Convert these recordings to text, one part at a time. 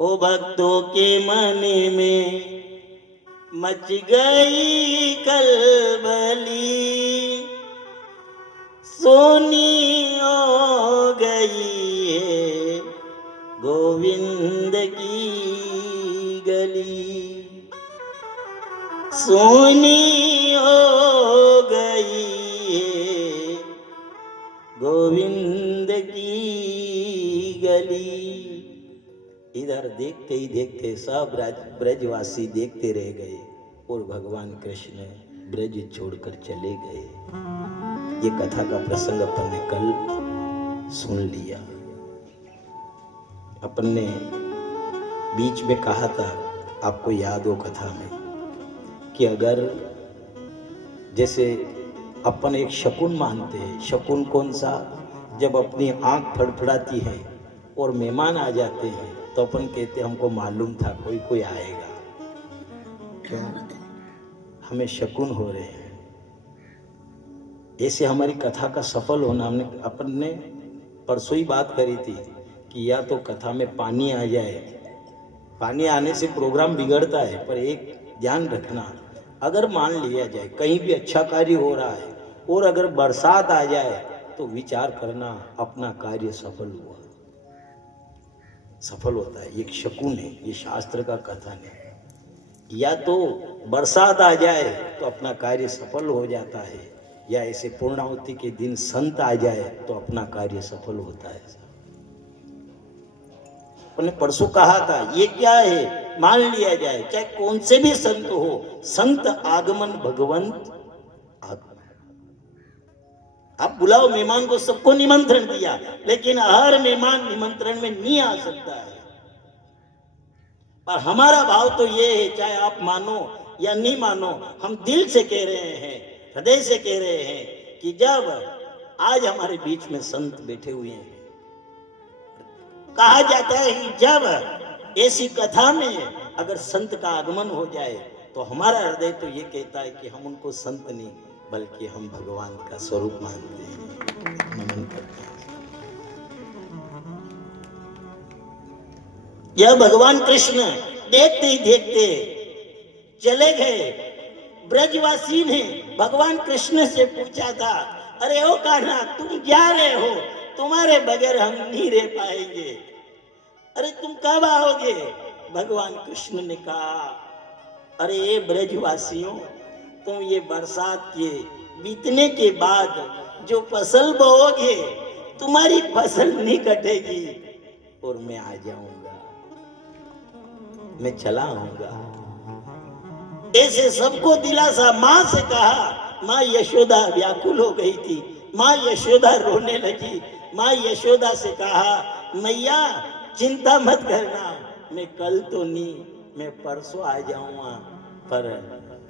ओ भक्तों के मन में मच गई कलबली, सोनी हो गई है गोविंद की गली, सोनी हो गई है गोविंद की गली। इधर देखते ही देखते सब ब्रजवासी देखते रह गए और भगवान कृष्ण ब्रज छोड़कर चले गए। ये कथा का प्रसंग अपन ने कल सुन लिया। अपन ने बीच में कहा था, आपको याद हो कथा में, कि अगर जैसे अपन एक शकुन मानते हैं, शकुन कौन सा, जब अपनी आंख फड़फड़ाती है और मेहमान आ जाते हैं तो अपन कहते हमको मालूम था कोई आएगा, क्यों हमें शकुन हो रहे हैं। ऐसे हमारी कथा का सफल होना, अपन ने परसों ही बात करी थी कि या तो कथा में पानी आ जाए, पानी आने से प्रोग्राम बिगड़ता है, पर एक ध्यान रखना, अगर मान लिया जाए कहीं भी अच्छा कार्य हो रहा है और अगर बरसात आ जाए तो विचार करना अपना कार्य सफल हुआ, सफल होता है। ये शकुन है, ये शास्त्र का कथन है। या तो बरसात आ जाए तो अपना कार्य सफल हो जाता है, या ऐसे पूर्णाहुति के दिन संत आ जाए तो अपना कार्य सफल होता है। मैंने परसों कहा था ये क्या है, मान लिया जाए चाहे कौन से भी संत हो, संत आगमन भगवंत आगमन। आप बुलाओ मेहमान को, सबको निमंत्रण दिया, लेकिन हर मेहमान निमंत्रण में नहीं आ सकता है। पर हमारा भाव तो ये है, चाहे आप मानो या नहीं मानो, हम दिल से कह रहे हैं, हृदय से कह रहे हैं कि जब आज हमारे बीच में संत बैठे हुए हैं, कहा जाता है कि जब ऐसी कथा में अगर संत का आगमन हो जाए तो हमारा हृदय तो ये कहता है कि हम उनको संत नहीं बल्कि हम भगवान का स्वरूप मानते हैं, नमन करते हैं। यह भगवान कृष्ण देखते ही देखते चले गए। ब्रजवासी ने भगवान कृष्ण से पूछा था, अरे ओ कान्हा तुम जा रहे हो, तुम्हारे बगैर हम नहीं रह पाएंगे, अरे तुम कब आओगे? भगवान कृष्ण ने कहा, अरे ब्रजवासियों, तुम ये बरसात के बीतने के बाद जो फसल बोओगे, तुम्हारी फसल नहीं कटेगी और मैं आ जाऊंगा, मैं चला आऊंगा। ऐसे सबको दिलासा। मां से कहा, मां यशोदा व्याकुल हो गई थी, मां यशोदा रोने लगी। मां यशोदा से कहा, मैया चिंता मत करना, मैं कल तो नहीं, मैं परसों आ जाऊंगा। पर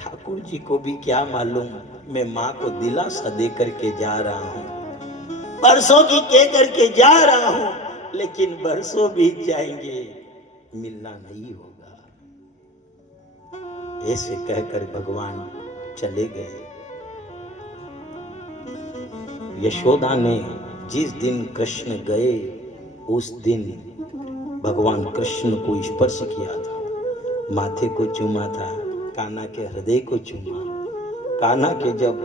ठाकुर जी को भी क्या मालूम, मैं माँ को दिलासा दे करके जा रहा हूँ, परसों की कह करके जा रहा हूँ, लेकिन बरसों बीत जाएंगे, मिलना नहीं होगा। ऐसे कहकर भगवान चले गए। यशोदा ने जिस दिन कृष्ण गए उस दिन भगवान कृष्ण को स्पर्श किया था, माथे को चूमा था, कान्हा के हृदय को चूमा। कान्हा के जब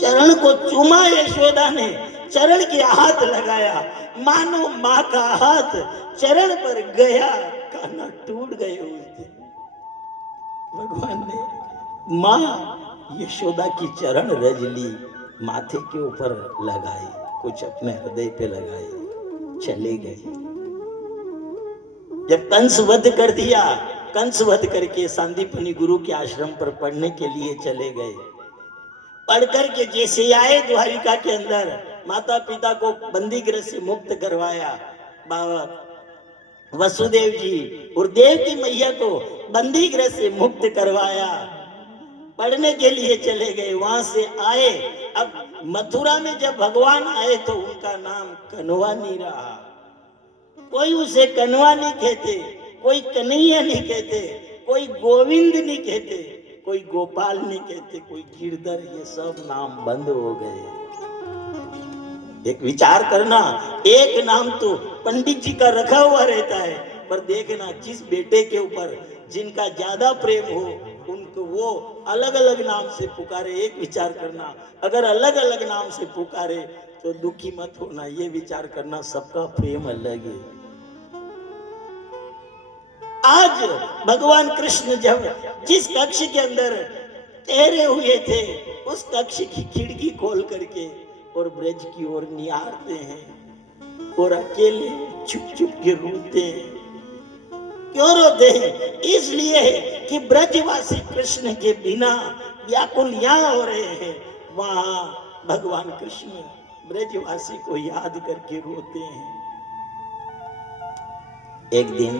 चरण को चूमा यशोदा ने, चरण के हाथ लगाया, मानो माँ का हाथ चरण पर गया, कान्हा टूट गए उस दिन। भगवान ने माँ यशोदा की चरण रज ली, माथे के ऊपर लगाई, कुछ अपने हृदय पे लगाई, चले गए। जब कंस वध कर दिया, कंस वध करके सांदीपनि गुरु के आश्रम पर पढ़ने के लिए चले गए। पढ़ करके जैसे आए द्वारिका के अंदर, माता पिता को बंदी गृह से मुक्त करवाया, बाबा वसुदेव जी और देवकी मैया को बंदी गृह से मुक्त करवाया, पढ़ने के लिए चले गए। वहां से आए, अब मथुरा में जब भगवान आए तो उनका नाम कन्हवा नहीं रहा, कोई उसे कन्हवा नहीं कहते, कोई कन्हैया नहीं कहते, कोई गोविंद नहीं कहते, कोई गोपाल नहीं कहते, कोई गिरधर, ये सब नाम बंद हो गए। एक विचार करना, एक नाम तो पंडित जी का रखा हुआ रहता है, पर देखना जिस बेटे के ऊपर जिनका ज्यादा प्रेम हो उनको वो अलग अलग नाम से पुकारे। एक विचार करना, अगर अलग अलग नाम से पुकारे तो दुखी मत होना, ये विचार करना सबका प्रेम अलग है। आज भगवान कृष्ण जब जिस कक्ष के अंदर ठहरे हुए थे उस कक्ष की खिड़की खोल करके और ब्रज की ओर निहारते हैं और अकेले चुप चुप के रोते हैं। क्यों रोते हैं? इसलिए कि ब्रजवासी कृष्ण के बिना व्याकुल यहाँ हो रहे हैं, वहां भगवान कृष्ण ब्रजवासी को याद करके रोते हैं। एक दिन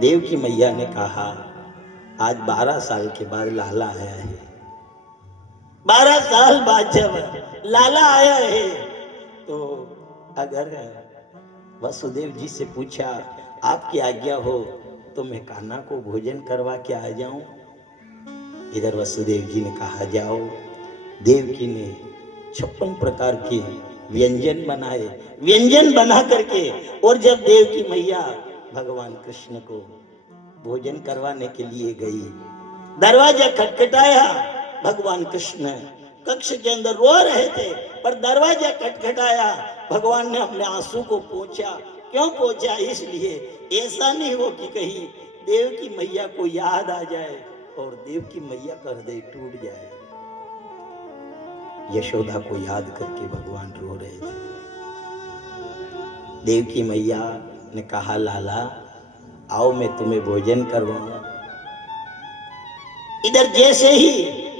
देवकी मैया ने कहा आज 12 साल के बाद लाला आया है। 12 साल बाद जब लाला आया है तो अगर वसुदेव जी से पूछा आपकी आज्ञा हो तो मैं कान्हा को भोजन करवा के आ जाऊं। इधर वसुदेव जी ने कहा जाओ। देवकी ने 56 प्रकार के व्यंजन बनाए, व्यंजन बना करके, और जब देवकी मैया भगवान कृष्ण को भोजन करवाने के लिए गई, दरवाजा खटखटाया। भगवान कृष्ण कक्ष के अंदर रो रहे थे पर दरवाजा खटखटाया। भगवान ने अपने आंसू को पोंछा। क्यों पोंछा? इसलिए ऐसा नहीं हो कि कहीं देव की मैया को याद आ जाए और देव की मैया का हृदय टूट जाए। यशोदा को याद करके भगवान रो रहे थे। देव की मैया ने कहा लाला आओ मैं तुम्हें भोजन करवाऊं। इधर जैसे ही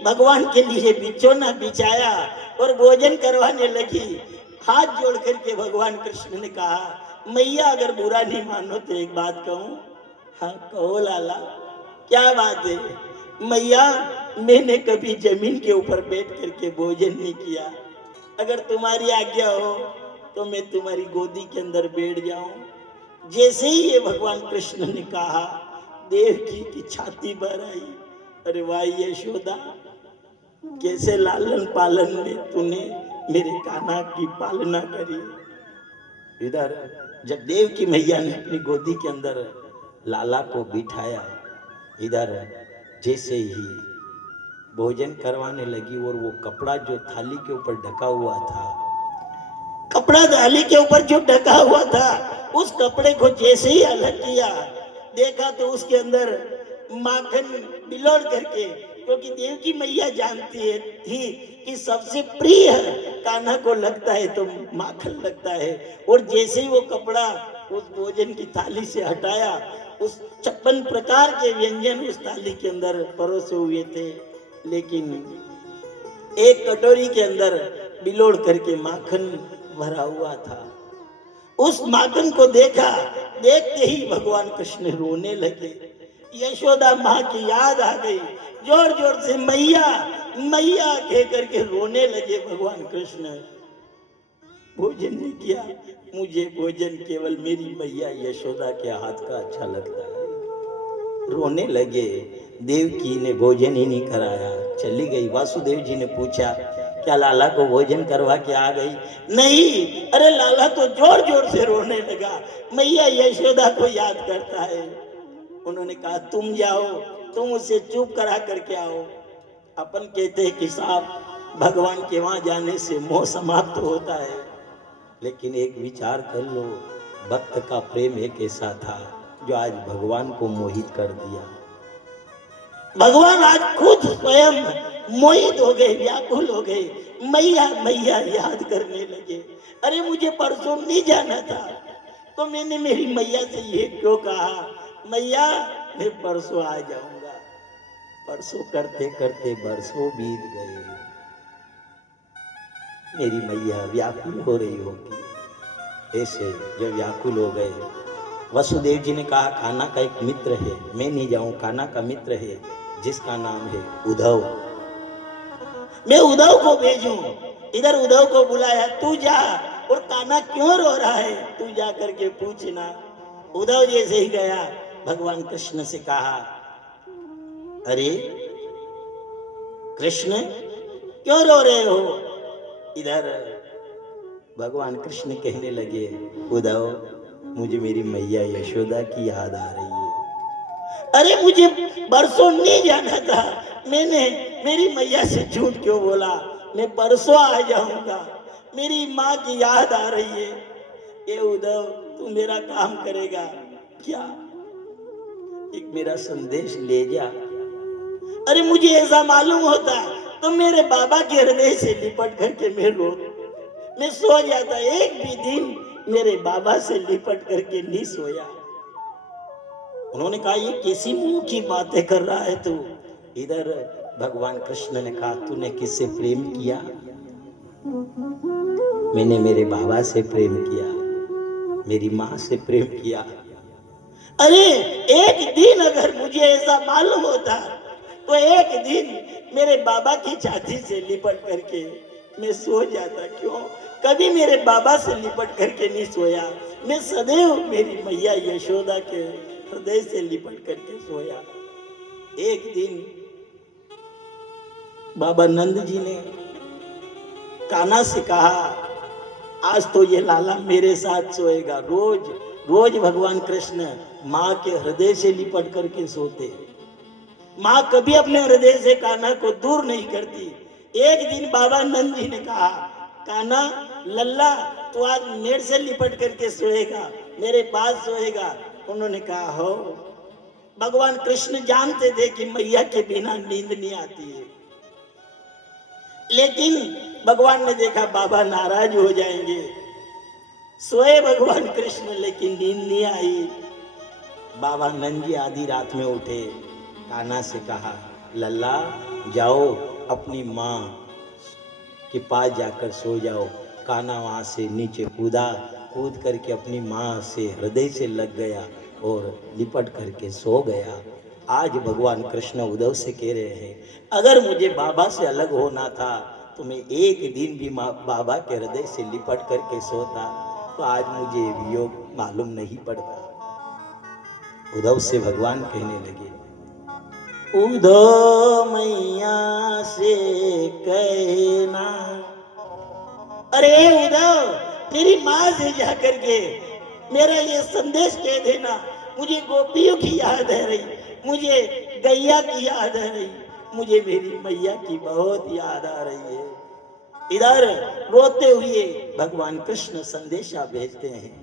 भगवान के लिए बिछौना बिछाया और भोजन करवाने लगी, हाथ जोड़ करके भगवान कृष्ण ने कहा मैया अगर बुरा नहीं मानो तो एक बात कहूं। हाँ कहो लाला, क्या बात है? मैया मैंने कभी जमीन के ऊपर बैठ करके भोजन नहीं किया, अगर तुम्हारी आज्ञा हो तो मैं तुम्हारी गोदी के अंदर बैठ जाऊं। जैसे ही ये भगवान कृष्ण ने कहा देवकी की छाती भर आई। अरे वाह यशोदा, कैसे लालन पालन में तूने मेरे कान्हा की पालना करी। इधर जब देव की मैया ने अपनी गोदी के अंदर लाला को बिठाया, इधर जैसे ही भोजन करवाने लगी और वो कपड़ा जो थाली के ऊपर ढका हुआ था, कपड़ा थाली के ऊपर जो ढका हुआ था, उस कपड़े को जैसे ही अलग किया, देखा तो उसके अंदर माखन बिलोड़ करके, क्योंकि देव की मैया जानती थी कि सबसे प्रिय कान्हा को लगता है तो माखन लगता है। और जैसे ही वो कपड़ा उस भोजन की थाली से हटाया, उस 56 प्रकार के व्यंजन उस थाली के अंदर परोसे हुए थे, लेकिन एक कटोरी के अंदर बिलोड़ करके माखन भरा हुआ था। उस माखन को देखा, देखते ही भगवान कृष्ण रोने लगे। यशोदा माँ की याद आ गई, जोर जोर से मैया मैया कह करके रोने लगे। भगवान कृष्ण भोजन नहीं किया, मुझे भोजन केवल मेरी मैया यशोदा के हाथ का अच्छा लगता है। रोने लगे। देवकी ने भोजन ही नहीं कराया, चली गई। वासुदेव जी ने पूछा क्या लाला को भोजन करवा के आ गई? नहीं, अरे लाला तो जोर जोर से रोने लगा, मैया यशोदा को याद करता है। उन्होंने कहा तुम जाओ, तुम उसे चुप करा करके आओ। अपन कहते हैं कि साहब भगवान के वहां जाने से मोह समाप्त होता है, लेकिन एक विचार कर लो, भक्त का प्रेम एक ऐसा था जो आज भगवान को मोहित कर दिया। भगवान आज खुद स्वयं मोहित हो गए, व्याकुल हो गए, मैया मैया याद करने लगे। अरे मुझे परसों नहीं जाना था तो मैंने मेरी मैया से ये क्यों कहा, मैया मैं परसों आ जाऊंगा। परसों करते करते बरसों बीत गए। मेरी मैया व्याकुल हो रही होगी। ऐसे जब व्याकुल हो गए, वसुदेव जी ने कहा कान्हा का एक मित्र है, मैं नहीं जाऊं, कान्हा का मित्र है जिसका नाम है उद्धव, मैं उद्धव को भेजूं। इधर उद्धव को बुलाया, तू जा और कान्हा क्यों रो रहा है तू जा करके पूछना। उद्धव जैसे ही गया, भगवान कृष्ण से कहा अरे कृष्ण क्यों रो रहे हो? इधर भगवान कृष्ण कहने लगे उद्धव मुझे मेरी मैया यशोदा की याद आ रही है। अरे मुझे परसों नहीं जाना था, मैंने मेरी मैया से झूठ क्यों बोला? मैं परसों आ जाऊंगा, मेरी माँ की याद आ रही है। ये उद्धव, तू मेरा काम करेगा क्या? एक मेरा संदेश ले जा। अरे मुझे ऐसा मालूम होता तो मेरे बाबा के हृदय से लिपट करके मैं सो जाता। एक भी दिन मेरे बाबा से लिपट करके नहीं सोया। उन्होंने कहा, ये कैसी मुंह की बातें कर रहा है तू? इधर भगवान कृष्ण ने कहा, तूने किससे प्रेम किया? मैंने मेरे बाबा से प्रेम किया, मेरी माँ से प्रेम किया। अरे एक दिन अगर मुझे ऐसा मालूम होता तो एक दिन मेरे बाबा की छाती से लिपट करके मैं सो जाता। क्यों? कभी मेरे बाबा से लिपट करके नहीं सोया। मैं सदैव मेरी मैया यशोदा के हृदय से लिपट करके सोया। एक दिन बाबा नंद जी ने कान्हा से कहा, आज तो ये लाला मेरे साथ सोएगा। रोज रोज भगवान कृष्ण माँ के हृदय से लिपट करके सोते। माँ कभी अपने हृदय से कान्हा को दूर नहीं करती। एक दिन बाबा नंद जी ने कहा, कान्हा लल्ला तो आज मेरे से लिपट करके सोएगा, मेरे पास सोएगा। उन्होंने कहा, हो। भगवान कृष्ण जानते थे कि मैया के बिना नींद नहीं आती है, लेकिन भगवान ने देखा बाबा नाराज हो जाएंगे। सोए भगवान कृष्ण, लेकिन नींद नहीं आई। बाबा नंद जी आधी रात में उठे, कान्हा से कहा, लल्ला जाओ अपनी माँ के पास जाकर सो जाओ। कान्हा वहाँ से नीचे कूद करके अपनी माँ से हृदय से लग गया और लिपट करके सो गया। आज भगवान कृष्ण उद्धव से कह रहे हैं, अगर मुझे बाबा से अलग होना था तो मैं एक दिन भी बाबा के हृदय से लिपट करके सोता, तो आज मुझे वियोग मालूम नहीं पड़ता। उद्धव से भगवान कहने लगे, उद्धव मैया से कहना, अरे उद्धव तेरी माँ से जाकर के मेरा ये संदेश कह देना, मुझे गोपियों की याद है रही, मुझे गैया की याद है रही, मुझे मेरी मैया की बहुत याद आ रही है। इधर रोते हुए भगवान कृष्ण संदेशा भेजते हैं,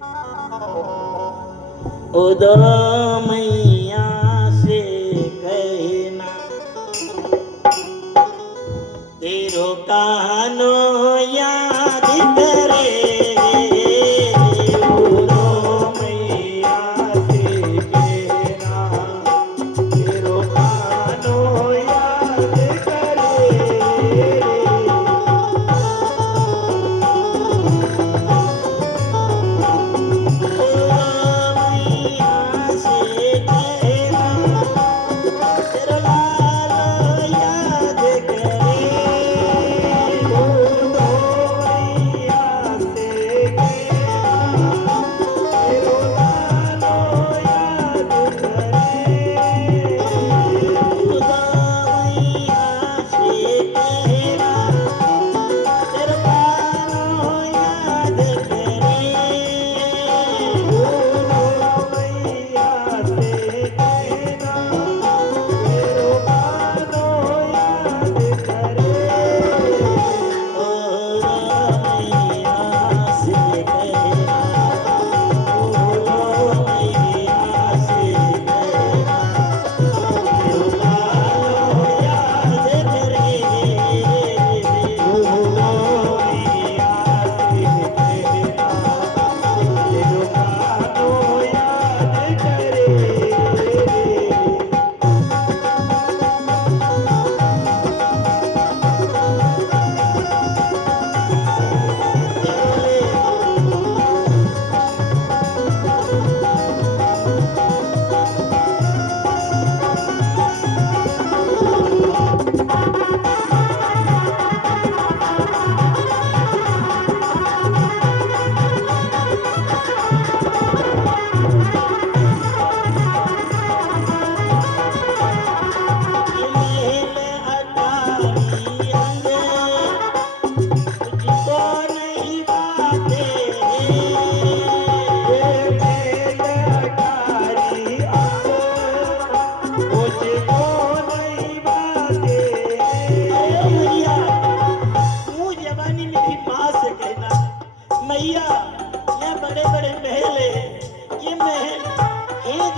उद्धव मैया से कहना, तेरो कानो याद करे।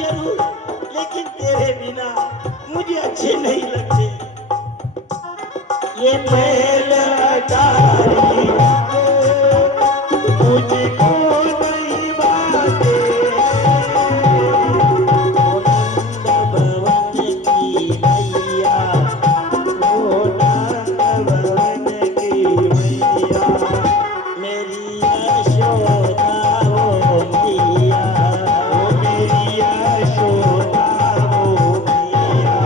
जरूर, लेकिन तेरे बिना मुझे अच्छे नहीं लगते। ये पहला तारी मुझको नहीं बाटे, नंद भवन की मैया, ओ नंद भवन की मैया, मेरी यशोदा हो मैया, ओ मेरी यशोदा हो मैया,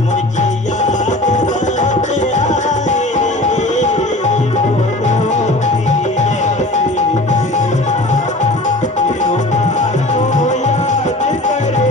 मुझे याद करते आए, ओ मेरी यशोदा, मेरे माँ को याद करे।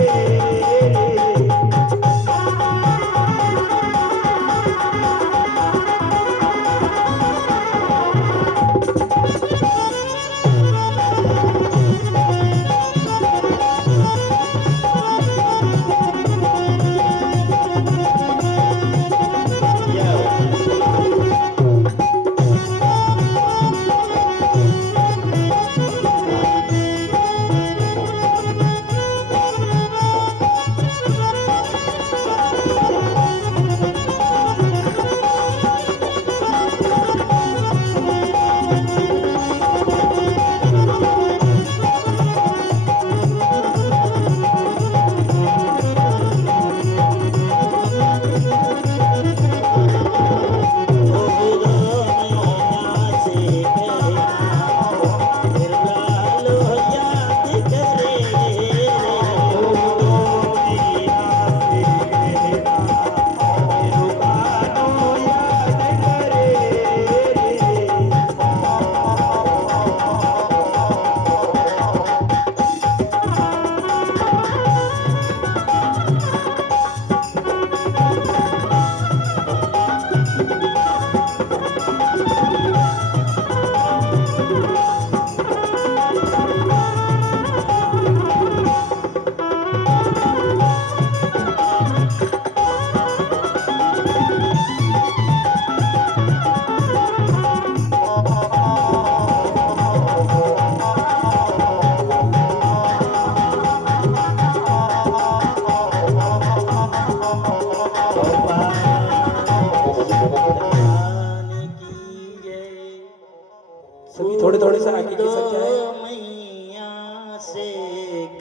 सभी थोड़े थोड़े से आगे की सब जाए। मैया से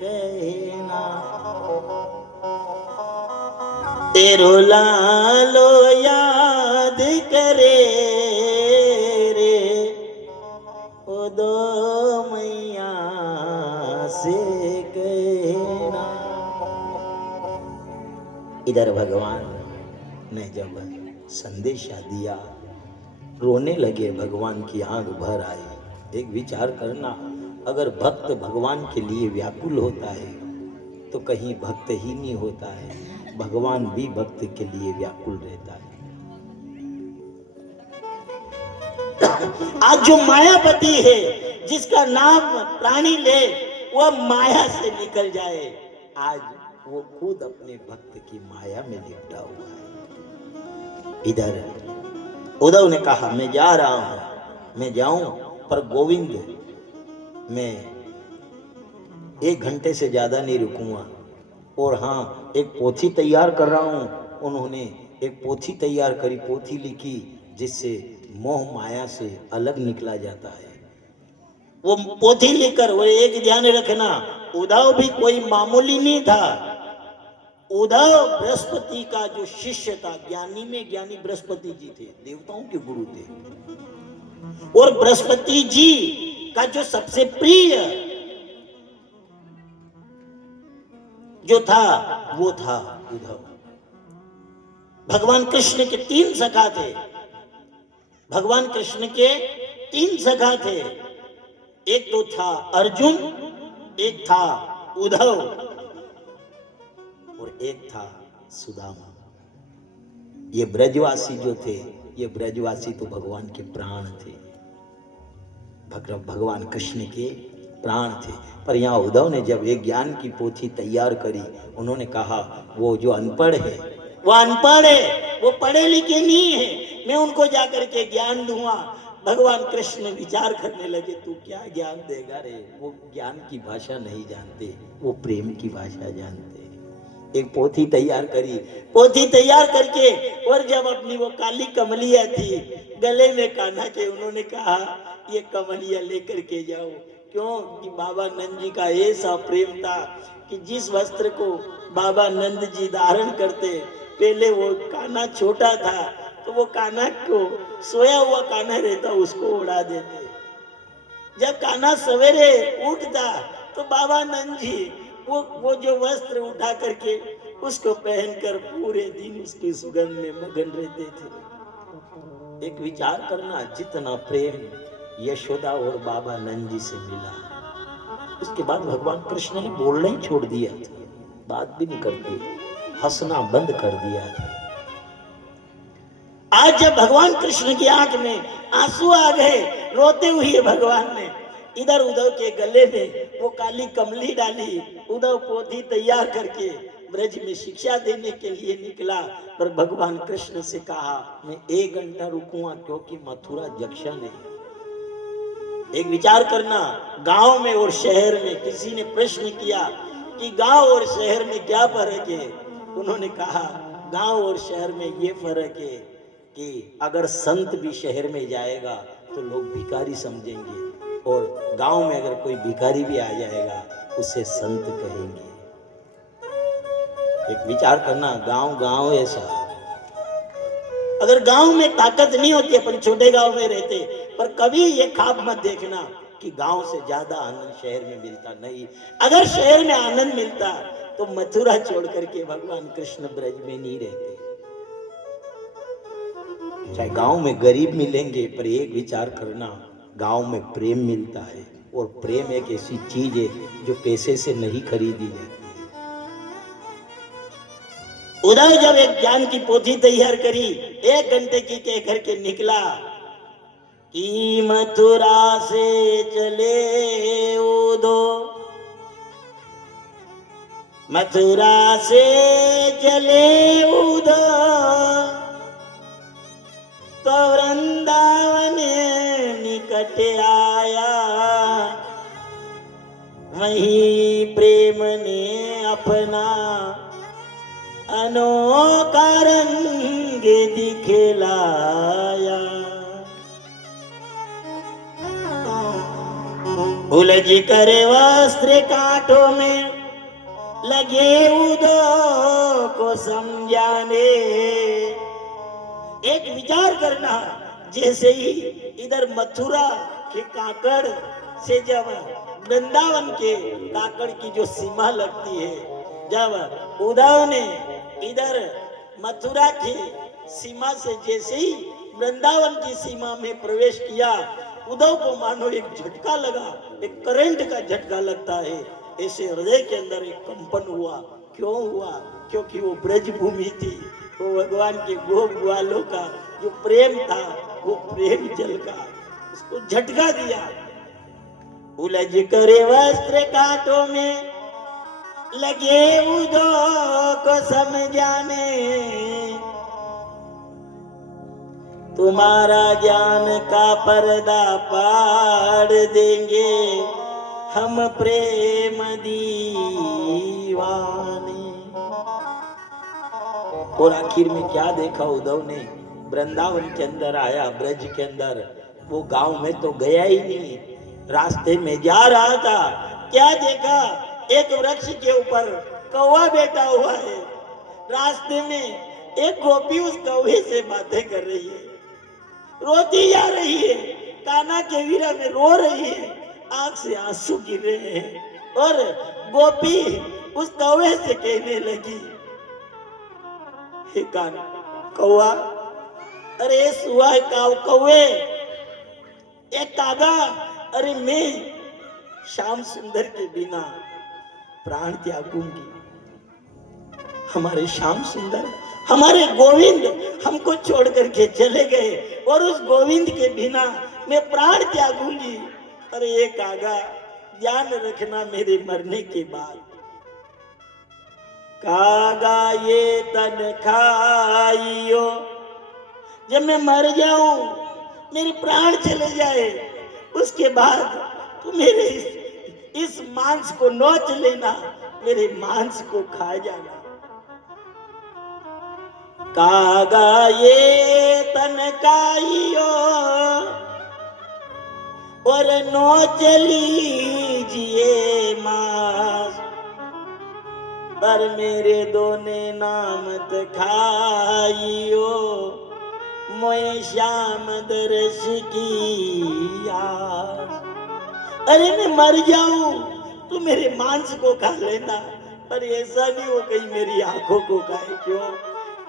कहना, तेरो लालो याद करे रे, ओ दो मैया से कहना। इधर भगवान ने जब संदेशा दिया, रोने लगे, भगवान की आंख भर आई। एक विचार करना, अगर भक्त भगवान के लिए व्याकुल होता है तो कहीं भक्त ही नहीं होता है, भगवान भी भक्त के लिए व्याकुल रहता है। आज जो मायापति है, जिसका नाम प्राणी ले वह माया से निकल जाए, आज वो खुद अपने भक्त की माया में लिपटा हुआ है। इधर उद्धव ने कहा, मैं जा रहा हूं, मैं जाऊं, पर गोविंद मैं 1 घंटे से ज्यादा नहीं रुकूंगा। और हाँ, एक पोथी तैयार कर रहा हूं। उन्होंने एक पोथी तैयार करी, पोथी लिखी, जिससे मोह माया से अलग निकला जाता है। वो पोथी लिखकर, वो एक ध्यान रखना, उद्धव भी कोई मामूली नहीं था। उद्धव बृहस्पति का जो शिष्य था, ज्ञानी में ज्ञानी बृहस्पति जी थे, देवताओं के गुरु थे। और बृहस्पति जी का जो सबसे प्रिय जो था वो था उद्धव। भगवान कृष्ण के 3 सखा थे, भगवान कृष्ण के 3 सखा थे। एक तो था अर्जुन, एक था उद्धव और एक था सुदामा। ये ब्रजवासी जो थे, ये ब्रजवासी तो भगवान के प्राण थे, भगवान कृष्ण के प्राण थे। पर यहाँ उद्धव ने जब एक ज्ञान की पोथी तैयार करी, उन्होंने कहा वो जो अनपढ़ है, वो अनपढ़ है, वो पढ़े लिखे नहीं है, मैं उनको जाकर के ज्ञान दूंगा। भगवान कृष्ण विचार करने लगे, तू क्या ज्ञान देगा रे? वो ज्ञान की भाषा नहीं जानते, वो प्रेम की भाषा जानते। एक पोथी तैयार करी, पोथी तैयार करके, और जब अपनी वो काली कमलिया थी गले में कान्हा के, उन्होंने कहा ये कमलिया लेकर के जाओ। क्यों? कि बाबा नंद जी का ऐसा प्रेम था कि जिस वस्त्र को बाबा नंद जी धारण करते, पहले वो कान्हा छोटा था तो वो कान्हा को, सोया हुआ कान्हा रहता उसको उड़ा देते। जब कान्हा सवेरे उठता तो बाबा नंद जी वो जो वस्त्र उठा करके उसको पहनकर पूरे दिन उसकी सुगंध में मगन रहते थे। एक विचार करना, जितना प्रेम यशोदा और बाबा नंद जी से मिला, उसके बाद भगवान कृष्ण ने बोलना ही छोड़ दिया था, बात भी नहीं करते, हंसना बंद कर दिया था। आज जब भगवान कृष्ण की आंख में आंसू आ गए, रोते हुए भगवान ने इधर उधव के गले में वो काली कमली डाली, उधव पोथी तैयार करके ब्रज में शिक्षा देने के लिए निकला। पर भगवान कृष्ण से कहा, मैं 1 घंटा रुकूंगा क्योंकि मथुरा जंक्शन है। एक विचार करना, गांव में और शहर में, किसी ने प्रश्न किया कि गांव और शहर में क्या फर्क है? उन्होंने कहा, गांव और शहर में ये फर्क है कि अगर संत भी शहर में जाएगा तो लोग भिखारी समझेंगे, और गांव में अगर कोई भिखारी भी आ जाएगा उसे संत कहेंगे। एक विचार करना, गांव गांव ऐसा। अगर गांव में ताकत नहीं होती, अपन छोटे गांव में रहते, पर कभी ये ख्वाब मत देखना कि गांव से ज्यादा आनंद शहर में मिलता नहीं। अगर शहर में आनंद मिलता तो मथुरा छोड़ करके भगवान कृष्ण ब्रज में नहीं रहते। चाहे गांव में गरीब मिलेंगे, पर एक विचार करना, गांव में प्रेम मिलता है, और प्रेम एक ऐसी चीज है जो पैसे से नहीं खरीदी जाती। उधर जब एक ज्ञान की पोथी तैयार करी, 1 घंटे की कह करके निकला कि मथुरा से चले उदो, मथुरा से चले उदो, तो वृंदावन निकट आया, वहीं प्रेम ने अपना अनोखा रंग दिखलाया। उलझ कर वस्त्र कांटों में लगे उदो को समझाने। एक विचार करना, जैसे ही इधर मथुरा के काकड़ से जब वृंदावन के काकड़ की जो सीमा लगती है, जब उद्धव ने इधर मथुरा की सीमा से जैसे ही वृंदावन की सीमा में प्रवेश किया, उद्धव को मानो एक झटका लगा, एक करंट का झटका लगता है। ऐसे हृदय के अंदर एक कंपन हुआ। क्यों हुआ? क्योंकि वो ब्रज भूमि थी, वो भगवान के गोप ग्वालों का जो प्रेम था, वो प्रेम जल का उसको झटका दिया। उलझ करे वस्त्र कांटों में लगे उदो को समझाने, तुम्हारा ज्ञान का पर्दा पाड़ देंगे हम प्रेम दीवाने। और आखिर में क्या देखा उद्धव ने? वृंदावन के अंदर आया, ब्रज के अंदर, वो गांव में तो गया ही नहीं, रास्ते में जा रहा था, क्या देखा? एक वृक्ष के ऊपर कौवा बैठा हुआ है। रास्ते में एक गोपी उस कौवे से बातें कर रही है, रोती जा रही है, कान्हा के विरह में रो रही है, आंख से आंसू गिर रहे हैं। और गोपी उस कौवे से कहने लगी, हे कान्हा, कौवा, अरे सुआ कौवे, एक कागा, अरे मैं श्याम सुंदर के बिना प्राण त्यागूंगी। हमारे श्याम सुंदर, हमारे गोविंद हमको छोड़ करके चले गए, और उस गोविंद के बिना मैं प्राण त्यागूंगी। अरे ये कागा, ध्यान रखना मेरे मरने के बाद, कागा ये तन खाइयो, जब मैं मर जाऊं मेरे प्राण चले जाए, उसके बाद तू मेरे इस मांस को नोच लेना, मेरे मांस को खा जाना। कागा ये तन काइयो और नोच लीजिए मांस, पर मेरे दोने नामत खाइयो, मोए श्याम दर्श की आस। अरे मैं मर जाऊं तू मेरे मांस को खा लेना, पर ऐसा नहीं हो कहीं मेरी आंखों को खाए। क्यों?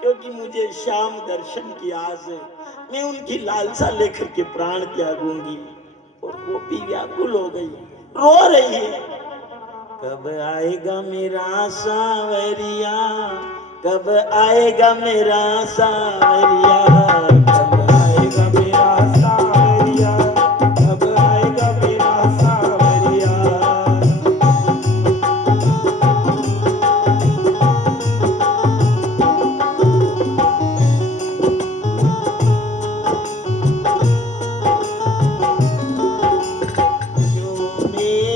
क्योंकि मुझे श्याम दर्शन की आस है, मैं उनकी लालसा लेकर के प्राण त्यागूंगी। और वो भी व्याकुल हो गई, रो रही है। कब आएगा मेरा सांवरिया, कब आएगा मेरा सांवरिया, कब आएगा मेरा सांवरिया, कब आएगा मेरा सांवरिया। जो मैं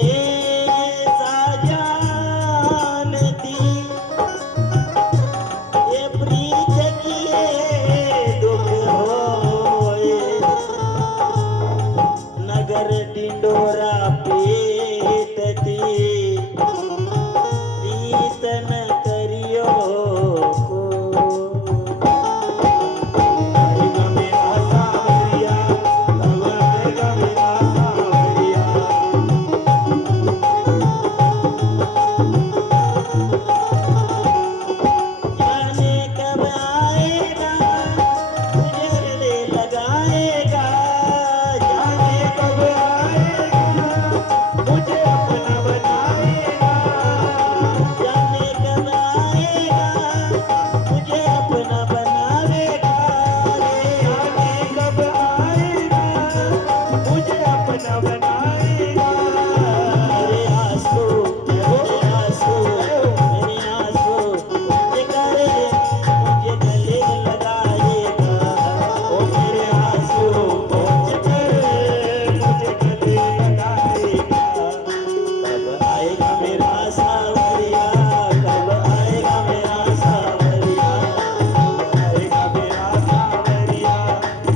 साजन थी, ये प्रीत किए दुख होए, नगर ढिंडोरा पीटती, प्रीत न करियो को। आएगा मेरा सांवरिया, कब आएगा मेरा सांवरिया। जाने कब आएगा, मुझे गले लगाएगा, जाने कब आएगा, मुझे अपना बनाएगा, जाने कब आएगा, मुझे अपना बनाएगा, रे जाने कब आएगा, मुझे अपना बनाएगा। मेरे आंसू, मेरे आंसू, मेरे आंसू मुझे गले लगाएगा, ओ मेरे आंसू मुझे गले लगाएगा। कब आएगा मेरा सांवरिया, कब आएगा मेरा सांवरिया, कब आएगा मेरा सांवरिया,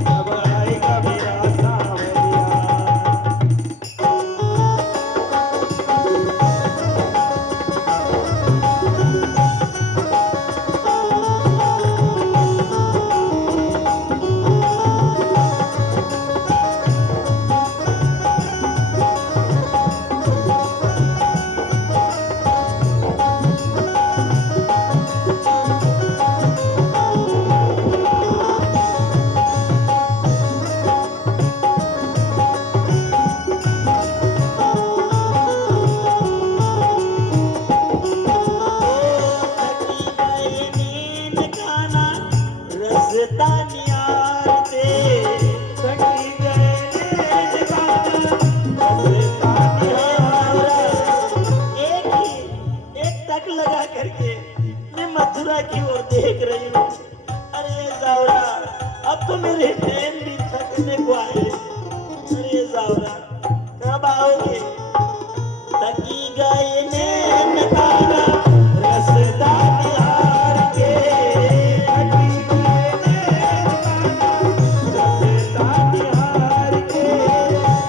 कब आएगा मेरा सांवरिया। लगा करके मैं मथुरा की ओर देख रही हूँ। अरे जावरा, अब तो मेरे नैन भी थकने को आए। अरे जावरा, कब आओगे? थकी गए नैन काना रसदा निहार के, थकी गए नैन काना रसदा निहार के,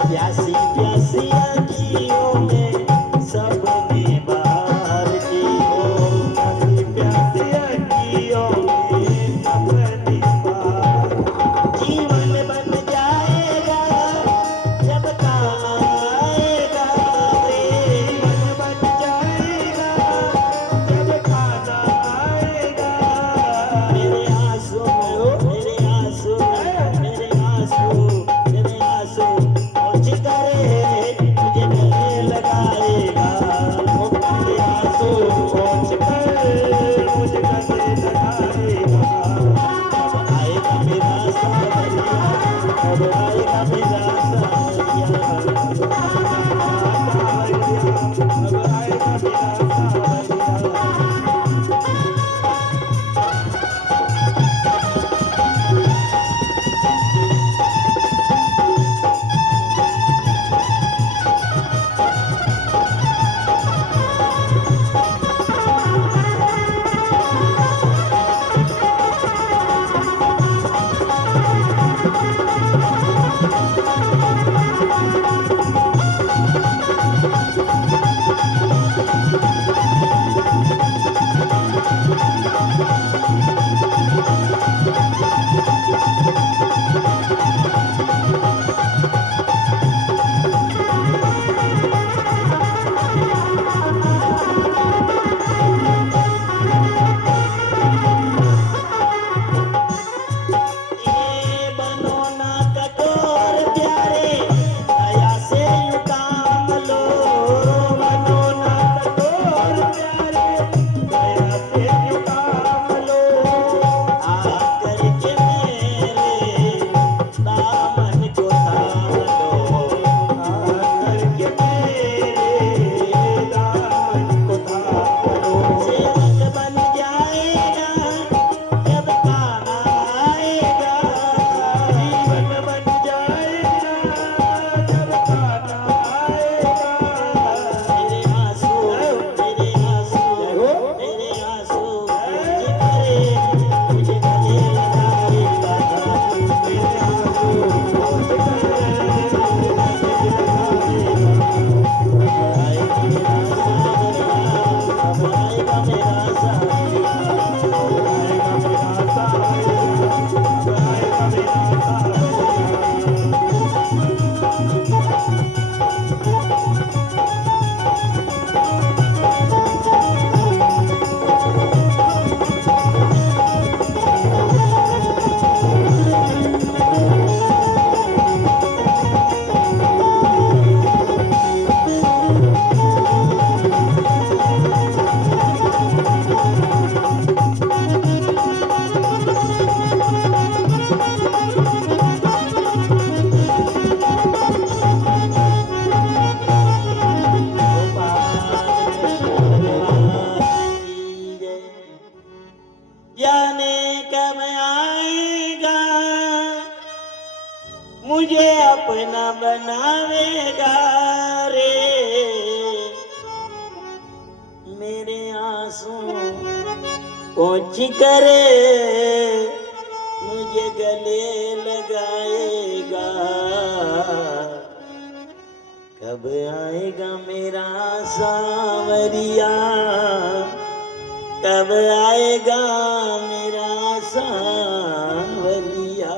प्यासी प्यासी अखियों में सबने बहार की हो, प्यासी प्यासी अखियों में सबने बहार। जीवन बन जाए जाने कब आएगा मुझे अपना बनावेगा रे, मेरे आंसू पहुँच करे मुझे गले लगाएगा। कब आएगा मेरा सांवरिया, कब आएगा मेरा सांवरिया।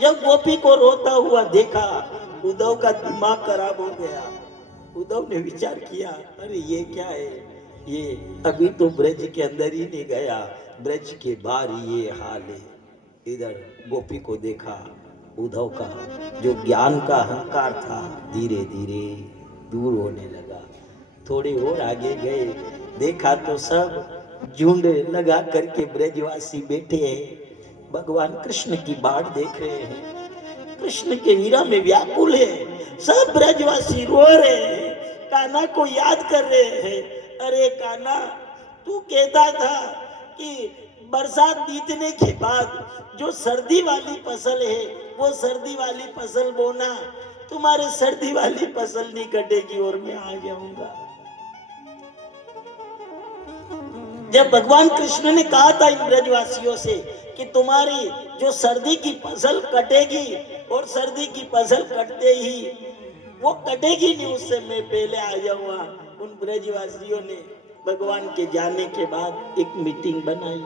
जब गोपी को रोता हुआ देखा उद्धव का दिमाग खराब हो गया। उद्धव ने विचार किया, अरे ये क्या है, ये अभी तो ब्रज के अंदर ही नहीं गया, ब्रज के बाहर ये हाल है। इधर गोपी को देखा, उद्धव का जो ज्ञान का अहंकार था धीरे धीरे दूर होने लगा। थोड़े और आगे गए, देखा तो सब झुंड लगा करके ब्रजवासी बैठे हैं, भगवान कृष्ण की बाट देख रहे हैं, कृष्ण के वीरा में व्याकुल है। सब ब्रजवासी रो रहे हैं, कान्हा को याद कर रहे हैं। अरे कान्हा, तू कहता था कि बरसात बीतने के बाद जो सर्दी वाली फसल है वो सर्दी वाली फसल बोना, तुम्हारे सर्दी वाली फसल नहीं कटेगी और मैं आ जाऊंगा। जब भगवान कृष्ण ने कहा था इन ब्रजवासियों से कि तुम्हारी जो सर्दी की फसल कटेगी और सर्दी की फसल कटते ही वो कटेगी नहीं, उससे मैं पहले आ जाऊंगा। उन ब्रजवासियों ने भगवान के जाने के बाद एक मीटिंग बनाई।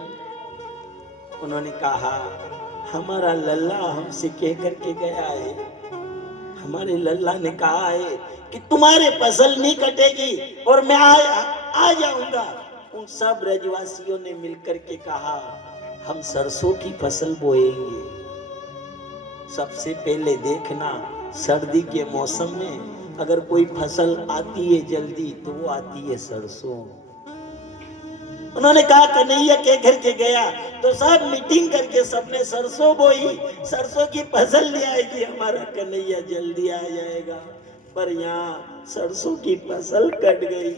उन्होंने कहा, हमारा लल्ला हमसे कह करके गया है, हमारे लल्ला ने कहा है कि तुम्हारे फसल नहीं कटेगी और मैं आ जाऊंगा। उन सब ब्रजवासियों ने मिलकर के कहा, हम सरसों की फसल बोएंगे। सबसे पहले देखना, सर्दी के मौसम में अगर कोई फसल आती है जल्दी तो वो आती है सरसों। उन्होंने कहा, कन्हैया के घर के गया तो सब मीटिंग करके सबने सरसों बोई, सरसों की फसल ले आएगी, हमारा कन्हैया जल्दी आ जाएगा। पर यहाँ सरसों की फसल कट गई,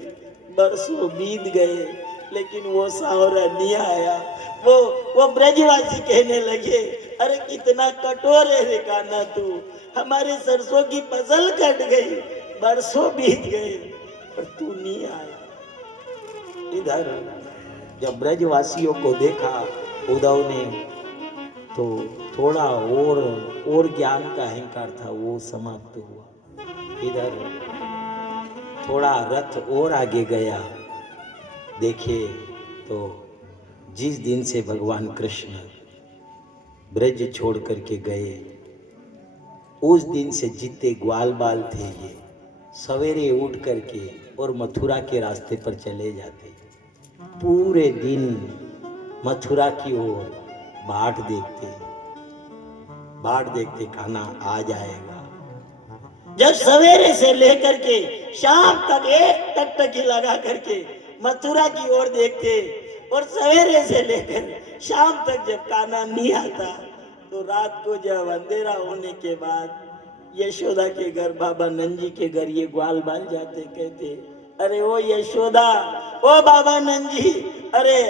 बरसों बीत गए, लेकिन वो सावरा नहीं आया। वो ब्रजवासी कहने लगे, अरे कितना कठोर है रे कान्हा तू, हमारे सरसों की फसल कट गई, बरसों बीत गए पर तू नहीं आया। इधर जब ब्रजवासियों को देखा उद्धव ने तो थोड़ा और ज्ञान का अहंकार था वो समाप्त हुआ। इधर थोड़ा रथ और आगे गया, देखे तो जिस दिन से भगवान कृष्ण ब्रज छोड़ करके गए उस दिन से जितने ग्वाल बाल थे ये सवेरे उठ करके और मथुरा के रास्ते पर चले जाते, पूरे दिन मथुरा की ओर बाट देखते कान्हा आ जाएगा। जब सवेरे से लेकर के शाम तक एक टकटकी लगा करके मथुरा की ओर देखते और सवेरे से लेकर शाम तक जब कान्हा नहीं आता तो रात को जब अंधेरा होने के बाद यशोदा के घर, बाबा नंजी के घर ये ग्वाल बाल जाते, कहते, अरे ओ यशोदा, ओ बाबा नंजी, अरे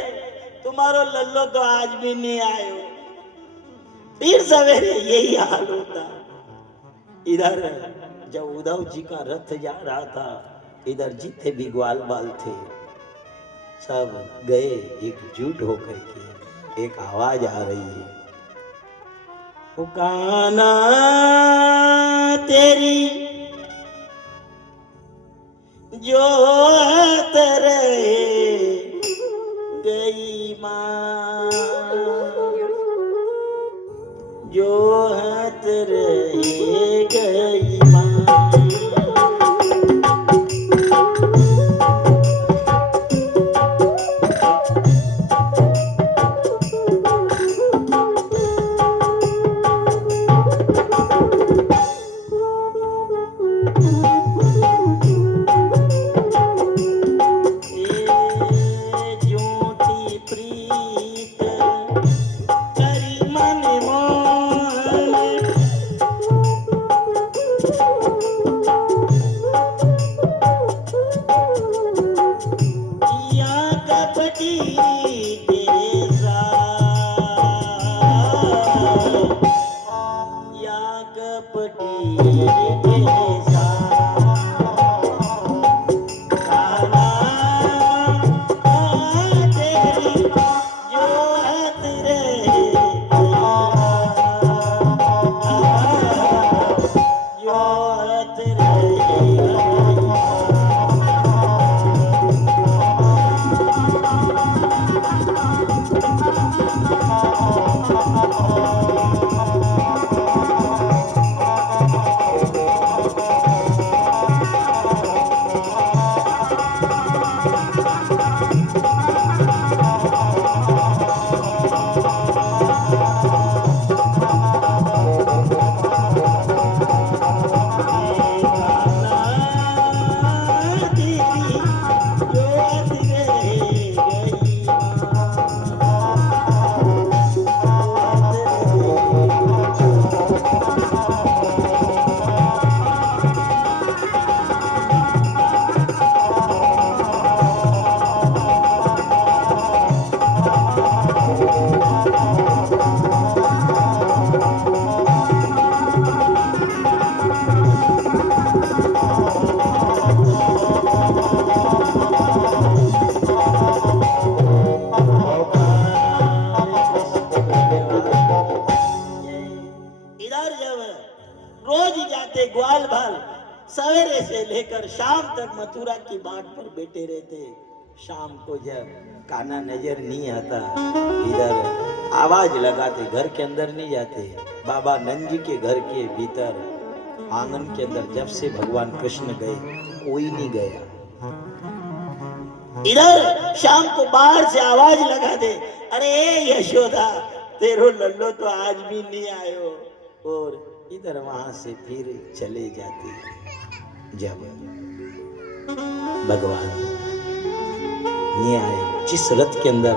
तुम्हारो लल्लो तो आज भी नहीं आए हो। फिर सवेरे यही हाल होता। इधर जब उद्धव जी का रथ जा रहा था, इधर जितने भी ग्वाल बाल थे सब गए एकजुट होकर के। एक आवाज आ रही है, कान्हा तेरी जोत रहे गई माँ, जो हाथ रह गई माँ। ग्वाल बाल सवेरे से लेकर शाम तक मथुरा की बाट पर बैठे रहते। शाम को जब कान्हा नजर नहीं आता, इधर आवाज लगाते, घर के अंदर नहीं जाते। बाबा नंद जी के घर के भीतर आंगन के अंदर जब से भगवान कृष्ण गए कोई नहीं गया। इधर शाम को बाहर से आवाज लगा दे, अरे यशोदा तेरो लल्लो तो आज भी नहीं आयो, और इधर वहां से फिर चले जाते। जब भगवान नहीं आए, जिस रथ के अंदर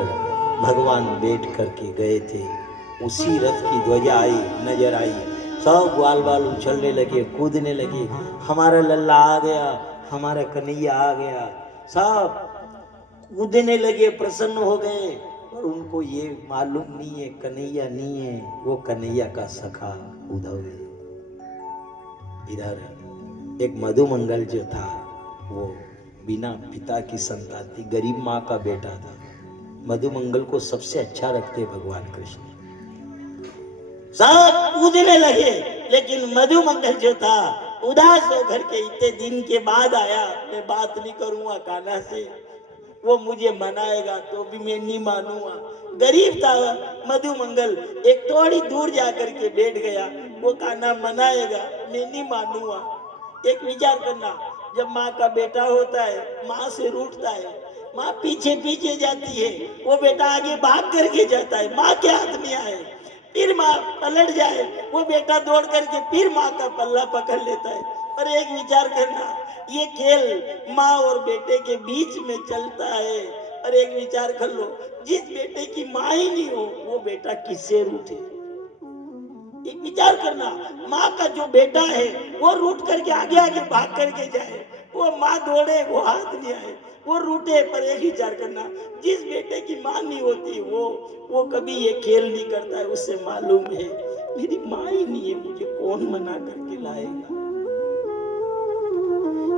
भगवान बैठ करके गए थे उसी रथ की ध्वजा आई, नजर आई। सब ग्वाल बाल उछलने लगे, कूदने लगे, हमारा लल्ला आ गया, हमारा कन्हैया आ गया। सब कूदने लगे, प्रसन्न हो गए, और उनको ये मालूम नहीं है कन्हैया नहीं है, वो कन्हैया का सखा उद्धव है। इधर एक मधुमंगल जो था वो बिना पिता की संतान थी, गरीब माँ का बेटा था। मधुमंगल को सबसे अच्छा रखते भगवान कृष्ण। सब कूदने लगे, लेकिन मधुमंगल जो था उदास होकर के इतने दिन के बाद आया। मैं बात नहीं करूंगा कान्हा से, वो मुझे मनाएगा तो भी मैं नहीं मानूंगा। गरीब था मधुमंगल, एक थोड़ी दूर जाकर के बैठ गया, वो कान्हा मनाएगा मैं नहीं मानूंगा। एक विचार करना, जब माँ का बेटा होता है माँ से रूठता है, माँ पीछे पीछे जाती है, वो बेटा आगे भाग करके जाता है, माँ के हाथ में आए, फिर माँ पलट जाए, वो बेटा दौड़ करके फिर माँ का पल्ला पकड़ लेता है। और एक विचार करना, ये खेल माँ और बेटे के बीच में चलता है। और एक विचार कर लो, जिस बेटे की माँ ही नहीं हो वो बेटा किससे रूठे। एक विचार करना, माँ का जो बेटा है वो रूठ करके आगे आगे भाग करके जाए, वो माँ दौड़े वो हाथ नहीं आए, वो रूठे। पर एक विचार करना, जिस बेटे की माँ नहीं होती वो कभी ये खेल नहीं करता है, उससे मालूम है मेरी माँ ही नहीं है, मुझे कौन मना करके लाएगा।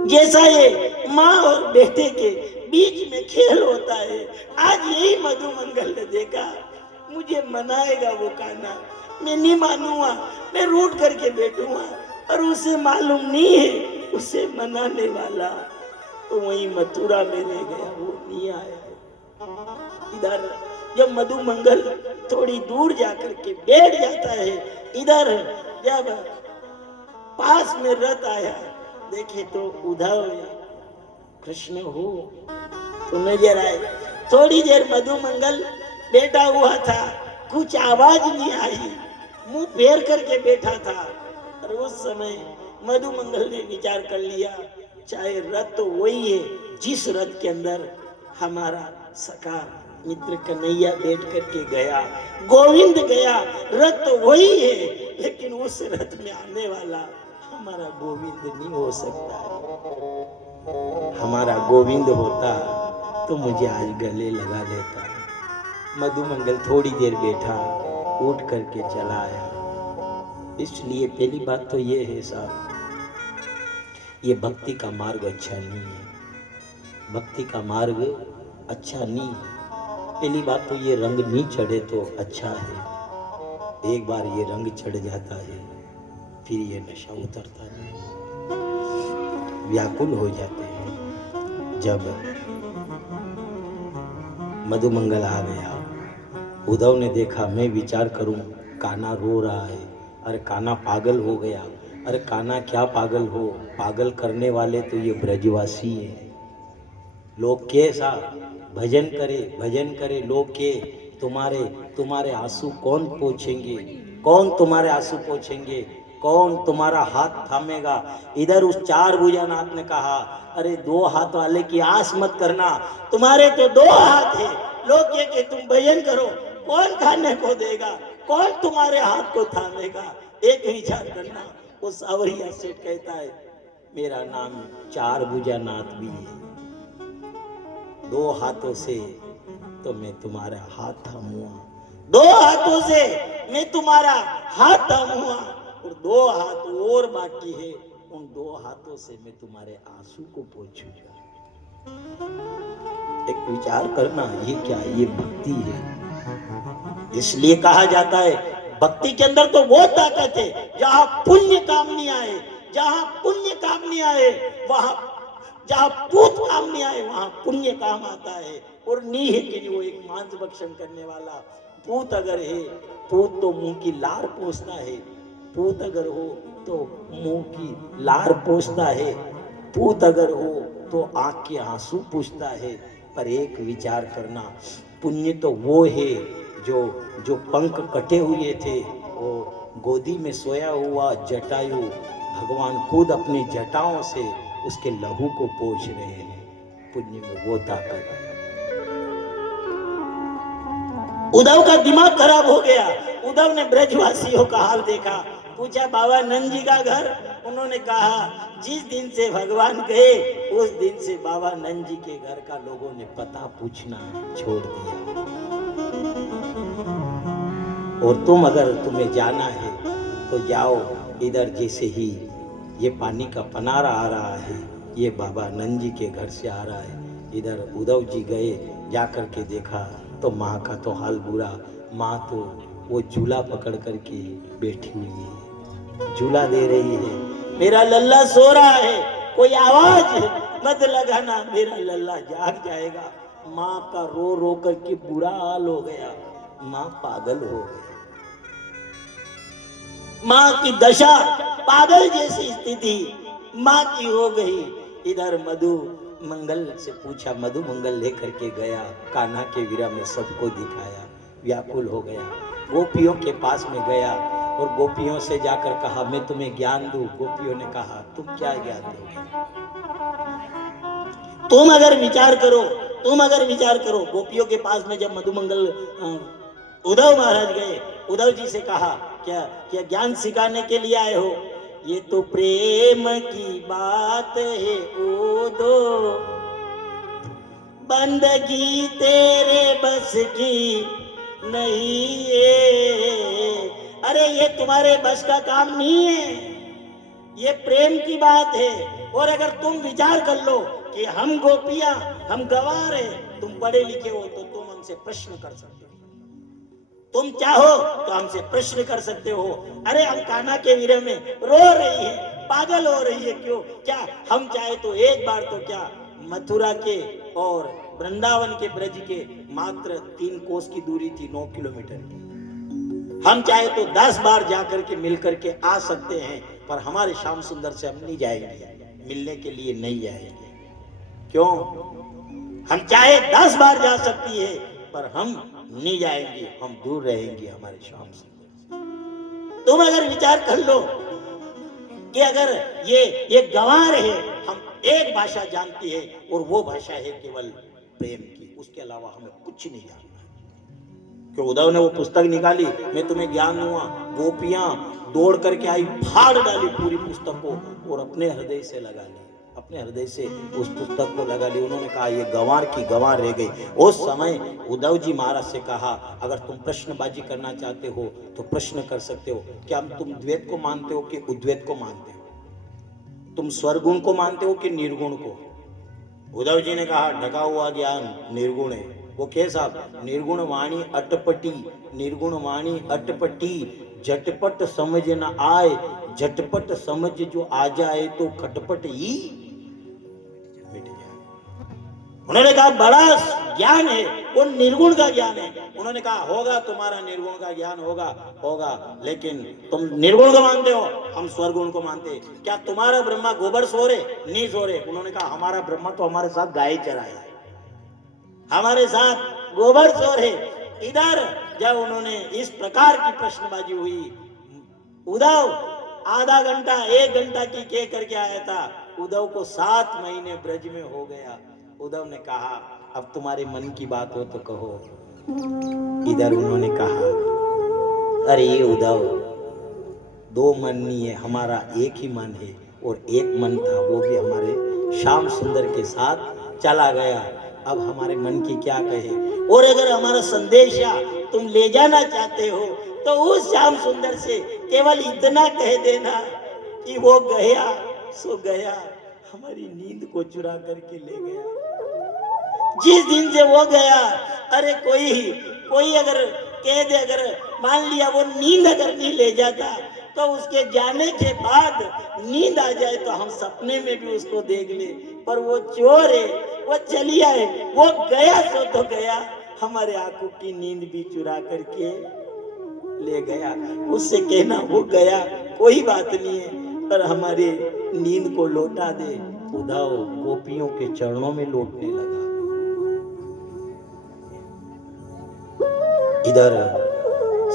जैसा ये माँ और बेटे के बीच में खेल होता है, आज यही मधुमंगल ने देखा, मुझे मनाएगा वो कान्हा, मैं नहीं मानूंगा, मैं रूठ करके बैठूंगा। और उसे मालूम नहीं है उसे मनाने वाला तो वही मथुरा में रह गया, वो नहीं आया। इधर जब मधुमंगल थोड़ी दूर जाकर के बैठ जाता है, इधर जब पास में रथ आया, देखे तो उद्धव कृष्ण हो तो नजर आए। थोड़ी देर मधुमंगल बैठा हुआ था, कुछ आवाज नहीं आई, मुंह फेर करके बैठा था। और उस समय मधुमंगल ने विचार कर लिया, चाहे रथ तो वही है जिस रथ के अंदर हमारा सखा मित्र कन्हैया बैठ करके गया, गोविंद गया, रथ तो वही है, लेकिन उस रथ में आने वाला हमारा गोविंद नहीं हो सकता है। हमारा गोविंद होता तो मुझे आज गले लगा लेता। मधुमंगल थोड़ी देर बैठा, उठ करके चला आया। इसलिए पहली बात तो ये है साहब, ये भक्ति का मार्ग अच्छा नहीं है। भक्ति का मार्ग अच्छा नहीं है। पहली बात तो ये रंग नहीं चढ़े तो अच्छा है। एक बार ये रंग चढ़ जाता है फिर ये नशा उतरता नहीं, व्याकुल हो जाते हैं। जब मधुमंगल आ गया, उद्धव ने देखा, मैं विचार करूं कान्हा रो रहा है, अरे कान्हा पागल हो गया। अरे कान्हा क्या पागल हो, पागल करने वाले तो ये ब्रजवासी हैं। लोग के साथ भजन करे लोग के, तुम्हारे आंसू कौन पोंछेंगे, कौन तुम्हारे आंसू पोंछेंगे, कौन तुम्हारा हाथ थामेगा। इधर उस चार भुजानाथ ने कहा, अरे दो हाथ वाले की आस मत करना, तुम्हारे तो दो हाथ है। लोग ये कि तुम भजन करो, कौन खाने को देगा, कौन तुम्हारे हाथ को थामेगा। एक विचार करना। वो सावरिया सेठ कहता है, मेरा नाम चार भुजानाथ भी है, दो हाथों से तो मैं तुम्हारा हाथ थामूंगा, दो हाथों से मैं तुम्हारा हाथ थामूंगा, और दो हाथ और बाकी है, उन दो हाथों से मैं तुम्हारे आंसू को पोंछूंगा। एक विचार करना, ये क्या, ये भक्ति है। इसलिए कहा जाता है भक्ति के अंदर तो वो ताकत है, जहां पुण्य काम नहीं आए, जहां पुण्य काम नहीं आए, वहां जहां पूत काम नहीं आए वहां पुण्य काम आता है। और नहीं है कि वो एक मांस भक्षण करने वाला पूत अगर है, पूत तो मुंह की लार पोंछता है, पूत अगर हो तो मुंह की लार पोंछता है, पूत अगर हो तो आंख के आंसू पूछता है। पर एक विचार करना, पुण्य तो वो है जो पंख कटे हुए थे, वो गोदी में सोया हुआ जटायु भगवान खुद अपनी जटाओं से उसके लहू को पोंछ रहे हैं। पुण्य में वो ताकत है। उद्धव का दिमाग खराब हो गया। उद्धव ने ब्रजवासियों का हाल देखा, पूछा बाबा नंद जी का घर। उन्होंने कहा जिस दिन से भगवान गए उस दिन से बाबा नंद जी के घर का लोगों ने पता पूछना छोड़ दिया। और तुम अगर तुम्हें जाना है तो जाओ, इधर जैसे ही ये पानी का पनारा आ रहा है, ये बाबा नंद जी के घर से आ रहा है। इधर उद्धव जी गए, जाकर के देखा तो माँ का तो हाल बुरा। माँ तो वो झूला पकड़ करके बैठी हुई है, झूला दे रही है, मेरा लल्ला सो रहा है, कोई आवाज मत लगाना, मेरा लल्ला जाग जाएगा। माँ का रो रो करके बुरा हाल हो गया, माँ पागल हो गई। माँ की दशा पागल जैसी स्थिति माँ की हो गई। इधर मधुमंगल से पूछा, मधुमंगल लेकर के गया, कान्हा के विरह में सबको दिखाया, व्याकुल हो गया। गोपियों के पास में गया और गोपियों से जाकर कहा मैं तुम्हें ज्ञान दूं। गोपियों ने कहा तुम क्या ज्ञान दोगे, तुम अगर विचार करो। गोपियों के पास में जब मधुमंगल उद्धव महाराज गए, उद्धव जी से कहा क्या ज्ञान सिखाने के लिए आए हो? ये तो प्रेम की बात है ओ दो, बंदगी तेरे बस की नहीं है। अरे ये तुम्हारे बस का काम नहीं है, ये प्रेम की बात है। और अगर तुम विचार कर लो कि हम गोपियां, हम गंवार हैं, तुम पढ़े लिखे हो तो तुम हमसे प्रश्न कर सकते हो, तुम चाहो तो हमसे प्रश्न कर सकते हो। अरे हम कान्हा के विरह में रो रही है, पागल हो रही है, क्यों? क्या हम चाहे तो एक बार तो क्या मथुरा के और वृंदावन के ब्रज के मात्र 3 कोस की दूरी थी, 9 किलोमीटर की। हम चाहे तो 10 बार जाकर के मिल करके आ सकते हैं, पर हमारे श्याम सुंदर से हम नहीं जाएंगे, मिलने के लिए नहीं जाएंगे। क्यों? हम चाहे 10 बार जा सकती है, पर हम नहीं जाएंगे, हम दूर रहेंगे हमारे श्याम सुंदर। तुम अगर विचार कर लो कि अगर ये गंवार है, हम एक भाषा जानती है और वो भाषा है केवल प्रेम की, उसके अलावा हमें कुछ नहीं जानना। कि उद्धव ने वो पुस्तक निकाली, मैं तुम्हें ज्ञान दूंगा, गोपियां दौड़ करके आई, फाड़ डाली पूरी पुस्तक को और अपने हृदय से लगा ली, अपने हृदय से उस पुस्तक को लगा ली। उन्होंने कहा ये गंवार की गंवार रह गई। उस समय उद्धव जी महाराज से कहा, अगर तुम प्रश्नबाजी करना चाहते हो तो प्रश्न कर सकते हो। क्या तुम द्वैत को मानते हो कि उद्वैत को मानते हो? तुम स्वरगुण को मानते हो कि निर्गुण को? उद्धव जी ने कहा ढका हुआ ज्ञान निर्गुण है। वो कैसा? निर्गुण वाणी अटपटी, निर्गुण वाणी अटपटी, झटपट समझ न आए, झटपट समझ जो आ जाए तो खटपट ही मिट जाए। उन्होंने कहा बड़ा ज्ञान है वो निर्गुण का ज्ञान है। उन्होंने कहा होगा, तुम्हारा निर्गुण का ज्ञान होगा, लेकिन तुम निर्गुण को मानते हो, हम स्वरगुण को मानते हैं। क्या तुम्हारा ब्रह्मा गोबर सो रहे? नहीं सो रहे। उन्होंने कहा हमारा ब्रह्मा तो हमारे साथ गाय चराया है, हमारे साथ गोबर सो रहे। इधर जब उन्होंने इस प्रकार की प्रश्नबाजी हुई, उद्धव आधा घंटा 1 घंटा की कह करके आया था, उद्धव को 7 महीने ब्रज में हो गया। उद्धव ने कहा अब तुम्हारे मन की बात हो तो कहो। इधर उन्होंने कहा अरे ये उद्धव, 2 मन नहीं है, हमारा एक ही मन है, और एक मन था वो भी हमारे श्याम सुंदर के साथ चला गया। अब हमारे मन की क्या कहे? और अगर हमारा संदेशा तुम ले जाना चाहते हो तो उस श्याम सुंदर से केवल इतना कह देना कि वो गया सो गया, हमारी नींद को चुरा करके ले गया। जिस दिन से वो गया, अरे कोई अगर कह दे, अगर मान लिया वो नींद अगर नहीं ले जाता तो उसके जाने के बाद नींद आ जाए तो हम सपने में भी उसको देख ले, पर वो चोर है, वो चलिया है, वो गया सो तो गया, हमारे आंखों की नींद भी चुरा करके ले गया। उससे कहना वो गया कोई बात नहीं है, पर हमारी नींद को लौटा दे। उद्धव गोपियों के चरणों में लौटने लगा। इधर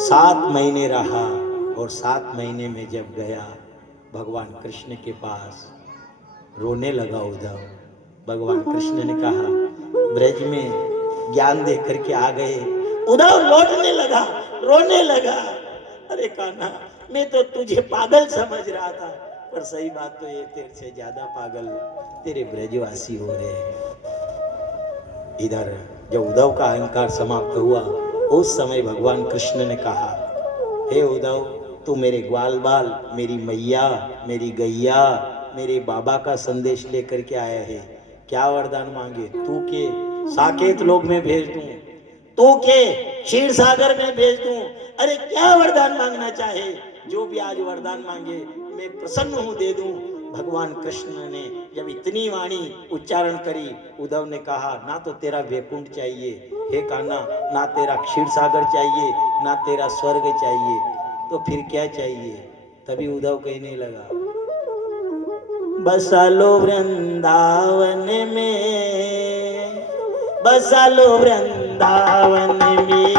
7 महीने रहा और 7 महीने में जब गया भगवान कृष्ण के पास, रोने लगा उद्धव। भगवान कृष्ण ने कहा ब्रज में ज्ञान दे करके आ गए। उद्धव लौटने लगा, रोने लगा। अरे कान्हा, मैं तो तुझे पागल समझ रहा था, पर सही बात तो ये तेरे से ज्यादा पागल तेरे ब्रजवासी हो रहे हैं। इधर जब उद्धव का अहंकार समाप्त हुआ, उस समय भगवान कृष्ण ने कहा हे उद्धव, तू मेरे ग्वाल बाल, मेरी मैया, मेरी गैया, मेरे बाबा का संदेश लेकर के आया है। क्या वरदान मांगे? तू के साकेत लोक में भेज दूं, तू के क्षीर सागर में भेज दूं। अरे क्या वरदान मांगना चाहे, जो भी आज वरदान मांगे मैं प्रसन्न हूं, दे दूं। भगवान कृष्ण ने जब इतनी वाणी उच्चारण करी, उद्धव ने कहा ना तो तेरा वैकुंठ चाहिए हे कान्हा, ना तेरा क्षीर सागर चाहिए, ना तेरा स्वर्ग चाहिए, तो फिर क्या चाहिए? तभी उद्धव कहने लगा बसा लो वृंदावन में, बसा लो वृंदावन में।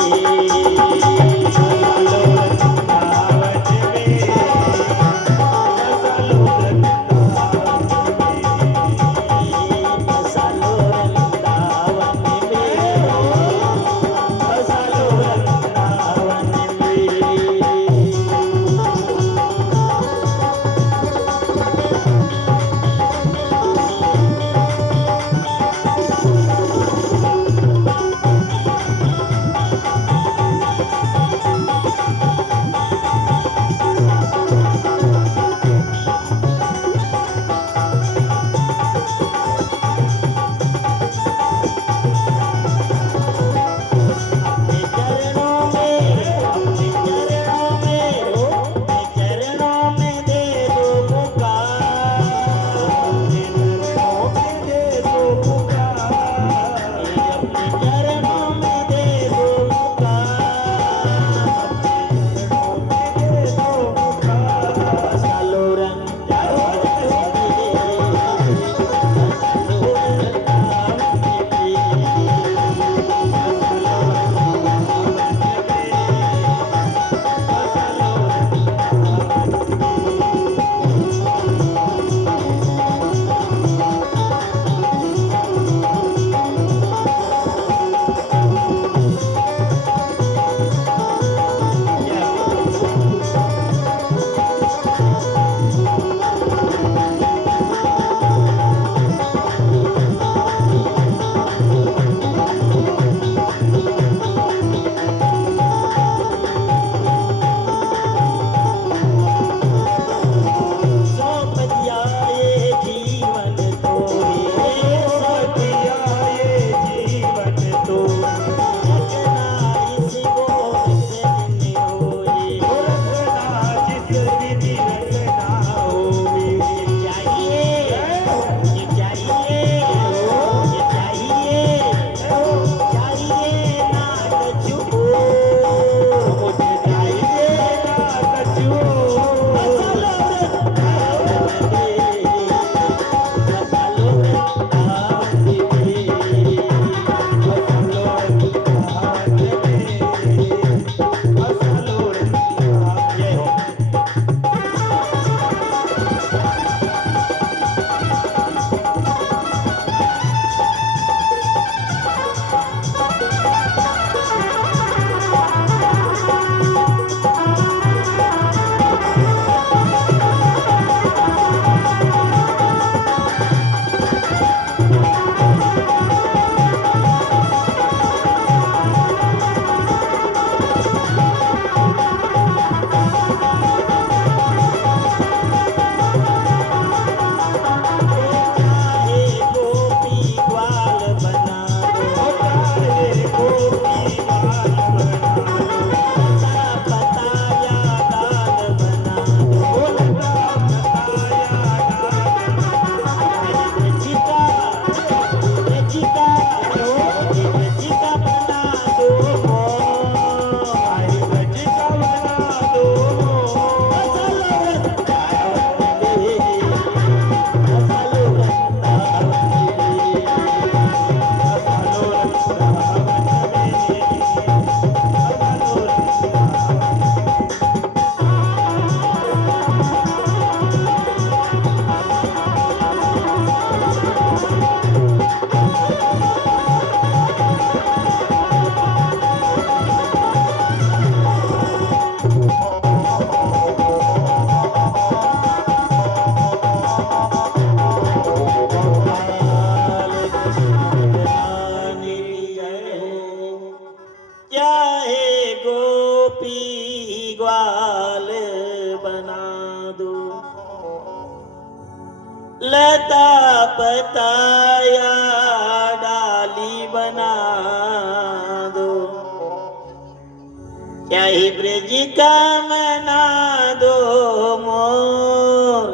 गोपी ग्वाल बना दो, लता पताया डाली बना दो, चाहे ब्रज का मना दो मोर,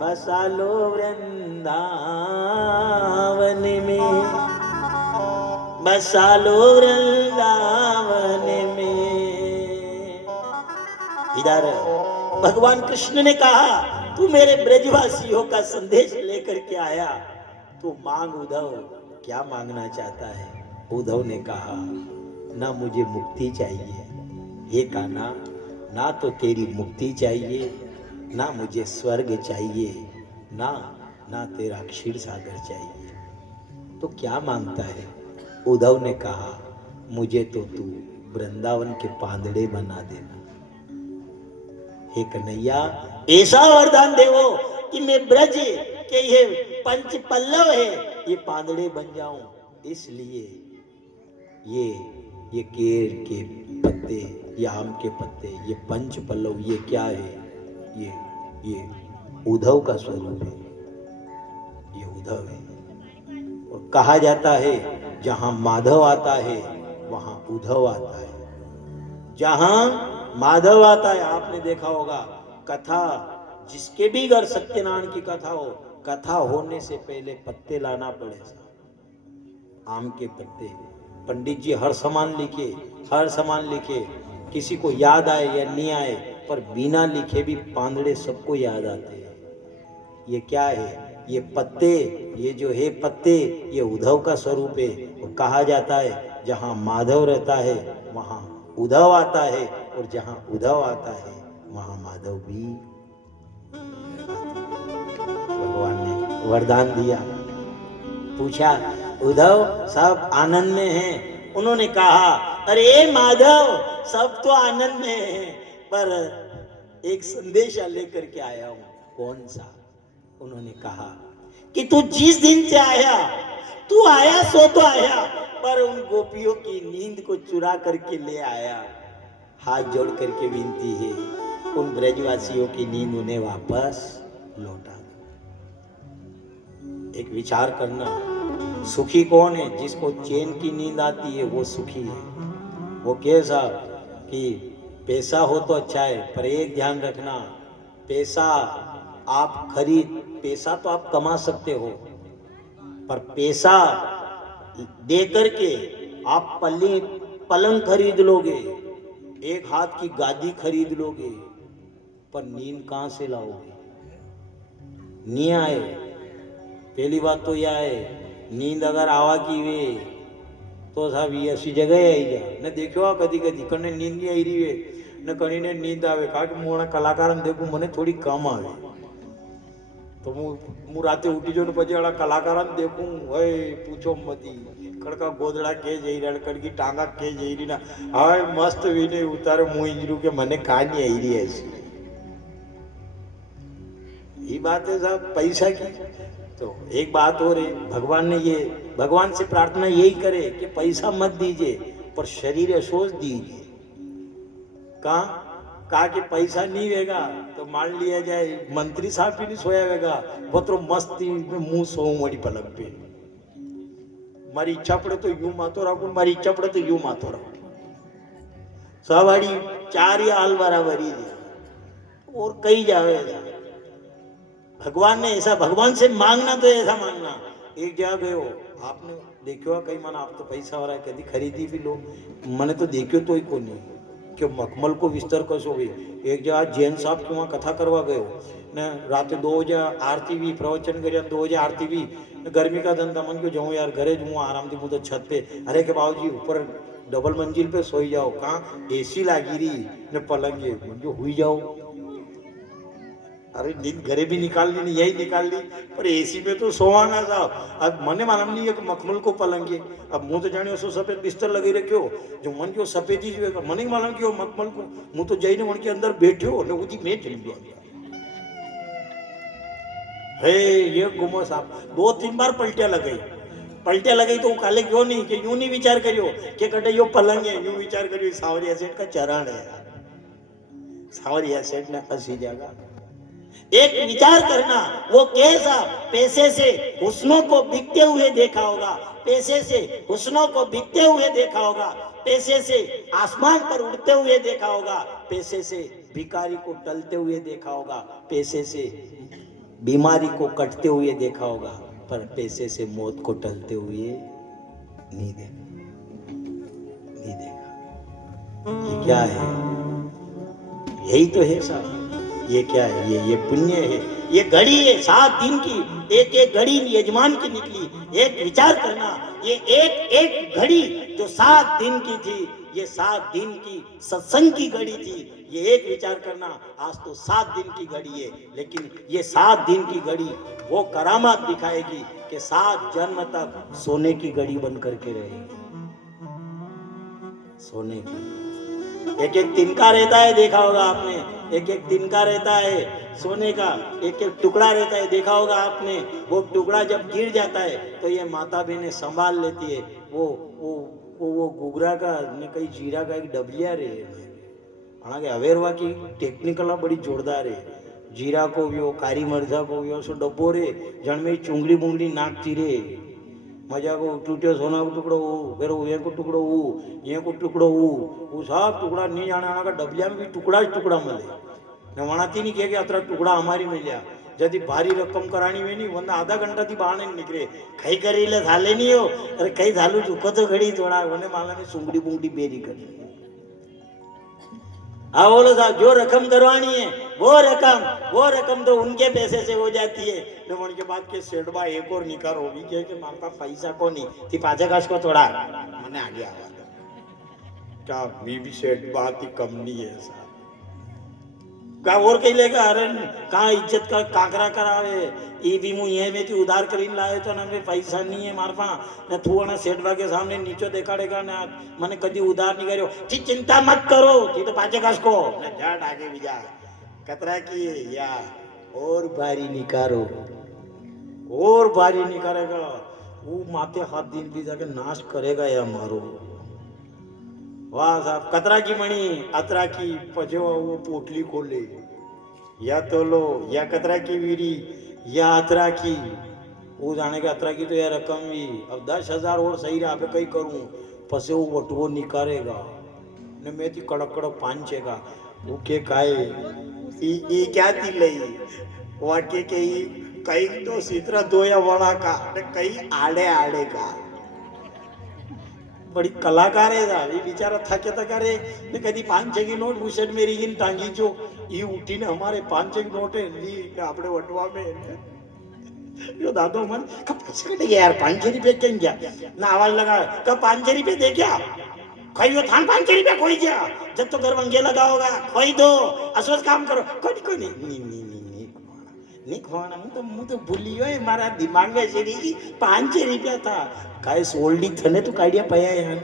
बसा लो वृंदावन में, बसा लो वृंदावन में। इधर भगवान कृष्ण ने कहा, तू मेरे ब्रजवासियों का संदेश लेकर के आया, तू मांग उद्धव, क्या मांगना चाहता है? उद्धव ने कहा, ना मुझे मुक्ति चाहिए, हे कान्हा, ना तो तेरी मुक्ति चाहिए, ना मुझे स्वर्ग चाहिए, ना तेरा क्षीर सागर चाहिए, तो क्या मांगता है? उद्धव ने कहा, मुझे तो तू वृंदावन के पांदड़े बना देना। हे कन्हैया, ऐसा वरदान देवो कि मैं ब्रज के ये पंच पल्लव है, ये पांदड़े बन जाऊं। इसलिए ये केर के पत्ते, ये आम के पत्ते, ये पंच पल्लव, ये क्या है? ये उद्धव का स्वरूप है, ये उद्धव है। और कहा जाता है, जहां माधव आता है वहां उद्धव आता है। जहां माधव आता है, आपने देखा होगा कथा, जिसके भी घर सत्यनारायण की कथा हो, कथा होने से पहले पत्ते लाना पड़ेगा, आम के पत्ते। पंडित जी हर सामान लिखे, किसी को याद आए या नहीं आए, पर बिना लिखे भी पांदड़े सबको याद आते हैं। ये क्या है? ये पत्ते, ये जो है पत्ते, ये उद्धव का स्वरूप है। और कहा जाता है, जहां माधव रहता है वहां उद्धव आता है, और जहां उद्धव आता है वहां माधव भी। भगवान ने वरदान दिया। पूछा, उद्धव सब आनंद में हैं? उन्होंने कहा, अरे माधव, सब तो आनंद में हैं, पर एक संदेशा लेकर के आया हूं। कौन सा? उन्होंने कहा कि तू जिस दिन से आया, तू आया सो तो आया, पर उन गोपियों की नींद को चुरा करके ले आया। हाथ जोड़ करके विनती है, उन ब्रजवासियों की नींद उन्हें वापस लौटा दो। एक विचार करना, सुखी कौन है? जिसको चैन की नींद आती है वो सुखी है। वो कैसा? कि पैसा हो तो अच्छा है, पर एक ध्यान रखना, पैसा तो आप कमा सकते हो, पर पैसा दे करके आप पलंग खरीद लोगे, एक हाथ की गादी खरीद लोगे, पर नींद कहां से लाओगे? नहीं आए। पहली बात तो यह है, नींद अगर आवा की वे तो साहब ये ऐसी जगह आई जा ने देखो कदी कने नींद नहीं आई रही वे ने कणी ने नींद आवे, कारण के मोना कलाकार देखू मने थोड़ी कम आवे, तो मु राते उठी जो ने पछी वाला कलाकार देखू, ओए पूछो मती, कड़का गोदड़ा के जई रहा, कड़की टांगा के जई रही ना, हाय मस्त वीने उतारे मुंह इंजरू के मने का नहीं आई रही ऐसी। ये बात है साहब पैसा की। तो एक बात हो रही, भगवान से प्रार्थना यही करे कि पैसा मत दीजिए, पर शरीर अफसोस दीजिए। कहा कि पैसा नहीं रहेगा तो मान लिया जाए मंत्री साहब भी नहीं सोया रहेगा, वो तो मस्ती में मुंह सो मड़ी पलक पे, मारी इच्छा पड़े तो यूं माथो रखू, मारी इच्छा पड़े तो यूं माथो रखू, सवाड़ी चार या हाल बराबरी और कई जावे। भगवान ने ऐसा, भगवान से मांगना तो ऐसा मांगना। एक जगह गए हो, आपने देखो कई मन आप तो पैसा हो रहा है, कभी खरीदी भी लो, मैंने तो देखो तो ही को नहीं क्यों मखमल को विस्तार कसो गई। एक जगह जैन साहब की वहाँ कथा करवा गए हो ने, रात 2 बजे आरती भी प्रवचन कर 2 बजे आरती भी, गर्मी का धंधा मन क्यों जाऊँ यार घरे जाऊँ आराम थी, तो छत पे, अरे के बाबूजी ऊपर डबल मंजिल पे सोई जाओ, कहाँ एसी लागी रही ने पलंगे जो हुई जाओ। अरे नींद घरे भी निकाल ली नहीं, यही निकाल ली, पर एसी में तो सोवाना साहब। अब मने मालूम नहीं है कि मखमल को पलंगे, अब मुँह तो जाने सो सफेद बिस्तर लगे रखे हो, जो मन के सफेद ही जो मने मालूम कि मखमल को मुँह तो जाइने मन के अंदर बैठे हो ने उदी में चल गया है। ये गुमो साहब 2-3 बार पलटिया लगाई, પલટે લગાઈ તો હું કાલે ગયો નહીં કે यूं नहीं विचार કર્યો કે કટે યો પલંગ है यूं विचार કર્યો सावरिया सेठ का चरण है सावरिया सेठ ने हंसी जागा एक विचार करना वो कैसा पैसे से हुस्नों को बिकते हुए देखा होगा पैसे से हुस्नों को बिकते हुए देखा होगा पैसे से आसमान पर उड़ते हुए देखा होगा पैसे से भिखारी को टलते हुए देखा होगा पैसे से बीमारी को कटते हुए देखा होगा पर पैसे से मौत को टलते हुए नहीं देखा ये क्या है यही तो है साहब ये क्या है ये पुण्य है ये घड़ी है 7 दिन की एक एक घड़ी यजमान की निकली एक विचार करना ये एक घड़ी जो 7 दिन की थी ये 7 दिन की सत्संग की घड़ी थी ये एक विचार करना आज तो 7 दिन की घड़ी है लेकिन ये 7 दिन की घड़ी वो करामात दिखाएगी कि 7 जन्म तक सोने की घड़ी बन करके रहेगी सोने की एक एक तिनका रहता है देखा होगा आपने एक एक तिनका रहता है सोने का एक एक टुकड़ा रहता है देखा होगा आपने वो टुकड़ा जब गिर जाता है तो ये माता बहने संभाल लेती है वो गुगरा का ने कई जीरा का एक डबलिया रे हालांकि अवेरवा की टेक्निकल बड़ी जोरदार है जीरा को भी कारी मरचा को भी सो डब्बो रे जन में चुंगली बुंगली नाकती रे मजा को टूटे सोना को टुकड़ो हो फिर ये को टुकड़ो हो ये को टुकड़ो हो वो सब टुकड़ा नहीं जाने आना का डबलिया में भी टुकड़ा ही टुकड़ा मिले ने वनाती नहीं किया कि अतरा टुकड़ा हमारी मिल्या जदी भारी रक्कम कराणी में नहीं वंदा आधा घंटा थी बहार नहीं निकले कई करीले झाले नहीं हो अरे कई झालू चुको तो घड़ी थोड़ा वने माला ने सुंगड़ी बुंगड़ी बेरी करी हाँ बोलो साहब जो रकम करवानी है वो रकम तो उनके पैसे से हो जाती है तो उनके बाद के सेठबा एक और निकार होगी कि मारे पास पैसा को नहीं थी पाचे काश को थोड़ा मैंने आगे आवा क्या मी भी सेठबा थी कम नहीं है साहब का और कहीं लेगा अरे कहाँ इज्जत का काकरा करावे ये भी मु ये में थी उधार करीन लाए तो ना पैसा नहीं है मार पा न तू ना सेठबा के सामने नीचे देखाड़ेगा ना मैंने कभी उधार नहीं करो जी चिंता मत करो जी तो पाचे काश को न जाट आगे भी जा कतरा की या और भारी निकारो और भारी निकालेगा वो माथे हाथ दिन भी जाके नाश करेगा या मारो वाह साहब कतरा की मणि अतरा की पजो वो पोटली खोले या तो लो या कतरा की वीरी या अतरा की वो जाने का अतरा की तो या रकम भी अब 10,000 और सही रहा पे कहीं करूं पसे वो वटवो निकालेगा ने मैं थी कड़क कड़क पांचेगा वो के काए ई क्या थी लई वाके के कई तो सीतरा दोया वड़ा का कई आड़े आड़े का बड़ी कलाकार है साहब ये बेचारा थके करे ने कदी 5 की नोट बुशेट में रीगिन टांगी जो ये उठी ने हमारे 5 की नोट है ली ने आपने वटवा में यो दादो मन कब पैसे कटे यार 5 रुपए कहीं गया ना आवाज लगा कब 5 रुपए दे क्या खाइयो थान 5 रुपए खोई गया जब तो घर वंगे लगा होगा खोई दो असोस काम करो कोई नहीं खोना मुझे तो भूलियो है मारा दिमाग में चली 5 रुपया था काय सोल्डी थने तो काढ़िया पया यहाँ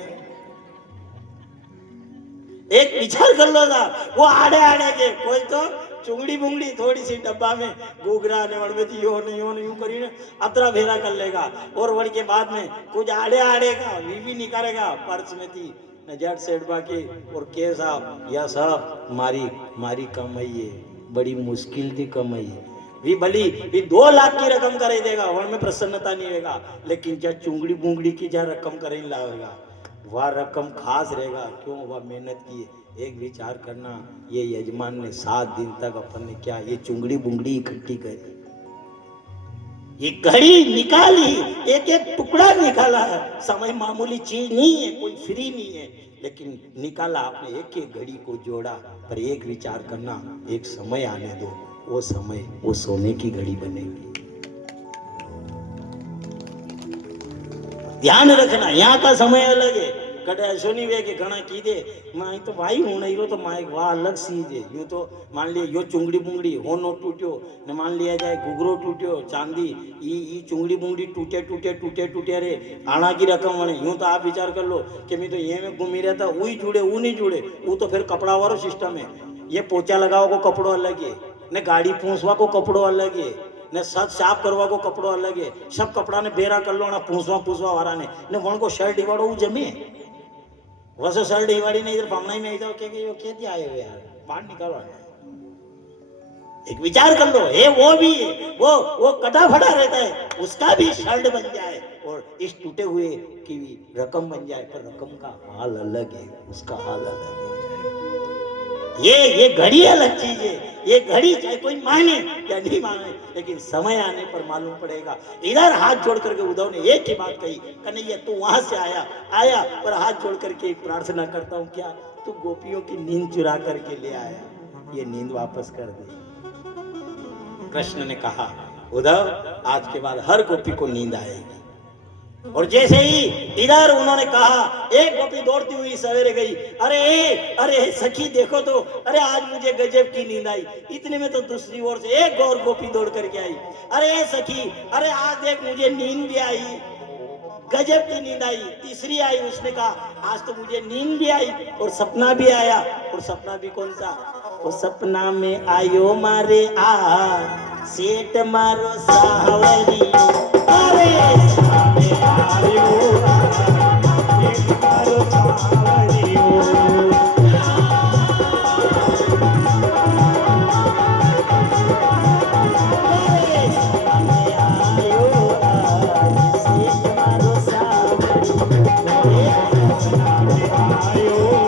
एक विचार कर लो था वो आड़े आड़े के कोई तो चुंगड़ी बुंगड़ी थोड़ी सी डब्बा में गुगरा ने वड़ में थी यो यूं करी ने अतरा भेरा कर लेगा और वड़ के बाद में कुछ आड़े आड़े का भी निकालेगा पर्स में थी नजर सेठबा के और के साहब या साहब मारी कमाई है बड़ी मुश्किल थी कमाई है भी भली भी 2 लाख की रकम करे देगा वन में प्रसन्नता नहीं रहेगा लेकिन जहाँ चुंगड़ी बुंगड़ी की जहाँ रकम करे लाएगा वह रकम खास रहेगा क्यों वह मेहनत की एक विचार करना ये यजमान ने 7 दिन तक अपन ने क्या ये चुंगड़ी बुंगड़ी इकट्ठी करी ये घड़ी निकाली एक एक टुकड़ा निकाला है समय मामूली चीज नहीं है कोई फ्री नहीं है लेकिन निकाला आपने एक एक घड़ी को जोड़ा पर एक विचार करना एक समय आने दो वो समय वो सोने की घड़ी बनेगी ध्यान रखना यहाँ का समय अलग है कटे ऐसो नहीं वे कि घना की दे मैं तो भाई हूं नहीं रो तो माँ वाह अलग सी दे यूं तो मान लिया यो चुंगड़ी बुंगड़ी हो नो टूट्यो न मान लिया जाए गुगरो टूट्यो चांदी ई चुंगड़ी बुंगड़ी टूटे रे आना की रकम वणे यूं तो आप विचार कर लो कि मैं तो ये में घूमी रहता वही जुड़े वो नहीं जुड़े वो तो फिर कपड़ा वाला सिस्टम है ये पोचा लगाओ को कपड़ो अलग है ने गाड़ी पूछवा को कपड़ो अलग है ने सत साफ करवा को कपड़ो अलग है, सब कपड़ा ने बेरा कर लो ना पूछवा वाला ने वन को शर्ट दिवाड़ो वो जमे वैसे शर्ट दिवाड़ी ने इधर भावना में इधर क्या दिया आए हुए यार बाहर निकालो। एक विचार कर लो, ये वो भी वो कटा फटा रहता है, उसका भी शर्ट बन जाए और इस टूटे हुए की रकम बन जाए, पर रकम का हाल अलग है, उसका हाल अलग है। ये घड़ी अलग चीज है, ये घड़ी चाहे कोई माने या नहीं माने, लेकिन समय आने पर मालूम पड़ेगा। इधर हाथ जोड़ करके उद्धव ने एक ही बात कही, कन्हैया तू वहां से आया पर हाथ जोड़ करके एक प्रार्थना करता हूँ, क्या तू गोपियों की नींद चुरा करके ले आया, ये नींद वापस कर दे। कृष्ण ने कहा उद्धव आज के बाद हर गोपी को नींद आएगी। और जैसे ही इधर उन्होंने कहा, एक गोपी दौड़ती हुई सवेरे गई, अरे सखी देखो तो, अरे आज मुझे गजब की नींद आई। इतने में तो दूसरी ओर से एक और गोपी दौड़ करके आई, अरे सखी, अरे आज देख मुझे नींद भी आई, गजब की नींद आई। तीसरी आई, उसने कहा आज तो मुझे नींद भी आई और सपना भी आया। और सपना भी कौन सा? वो सपना में आयो मारे सेठ मारो सावरी, अरे सपना में आयो सेठ मारो सावरी, अरे सपना में आयो सेठ मारो सावरी, सपना में आयो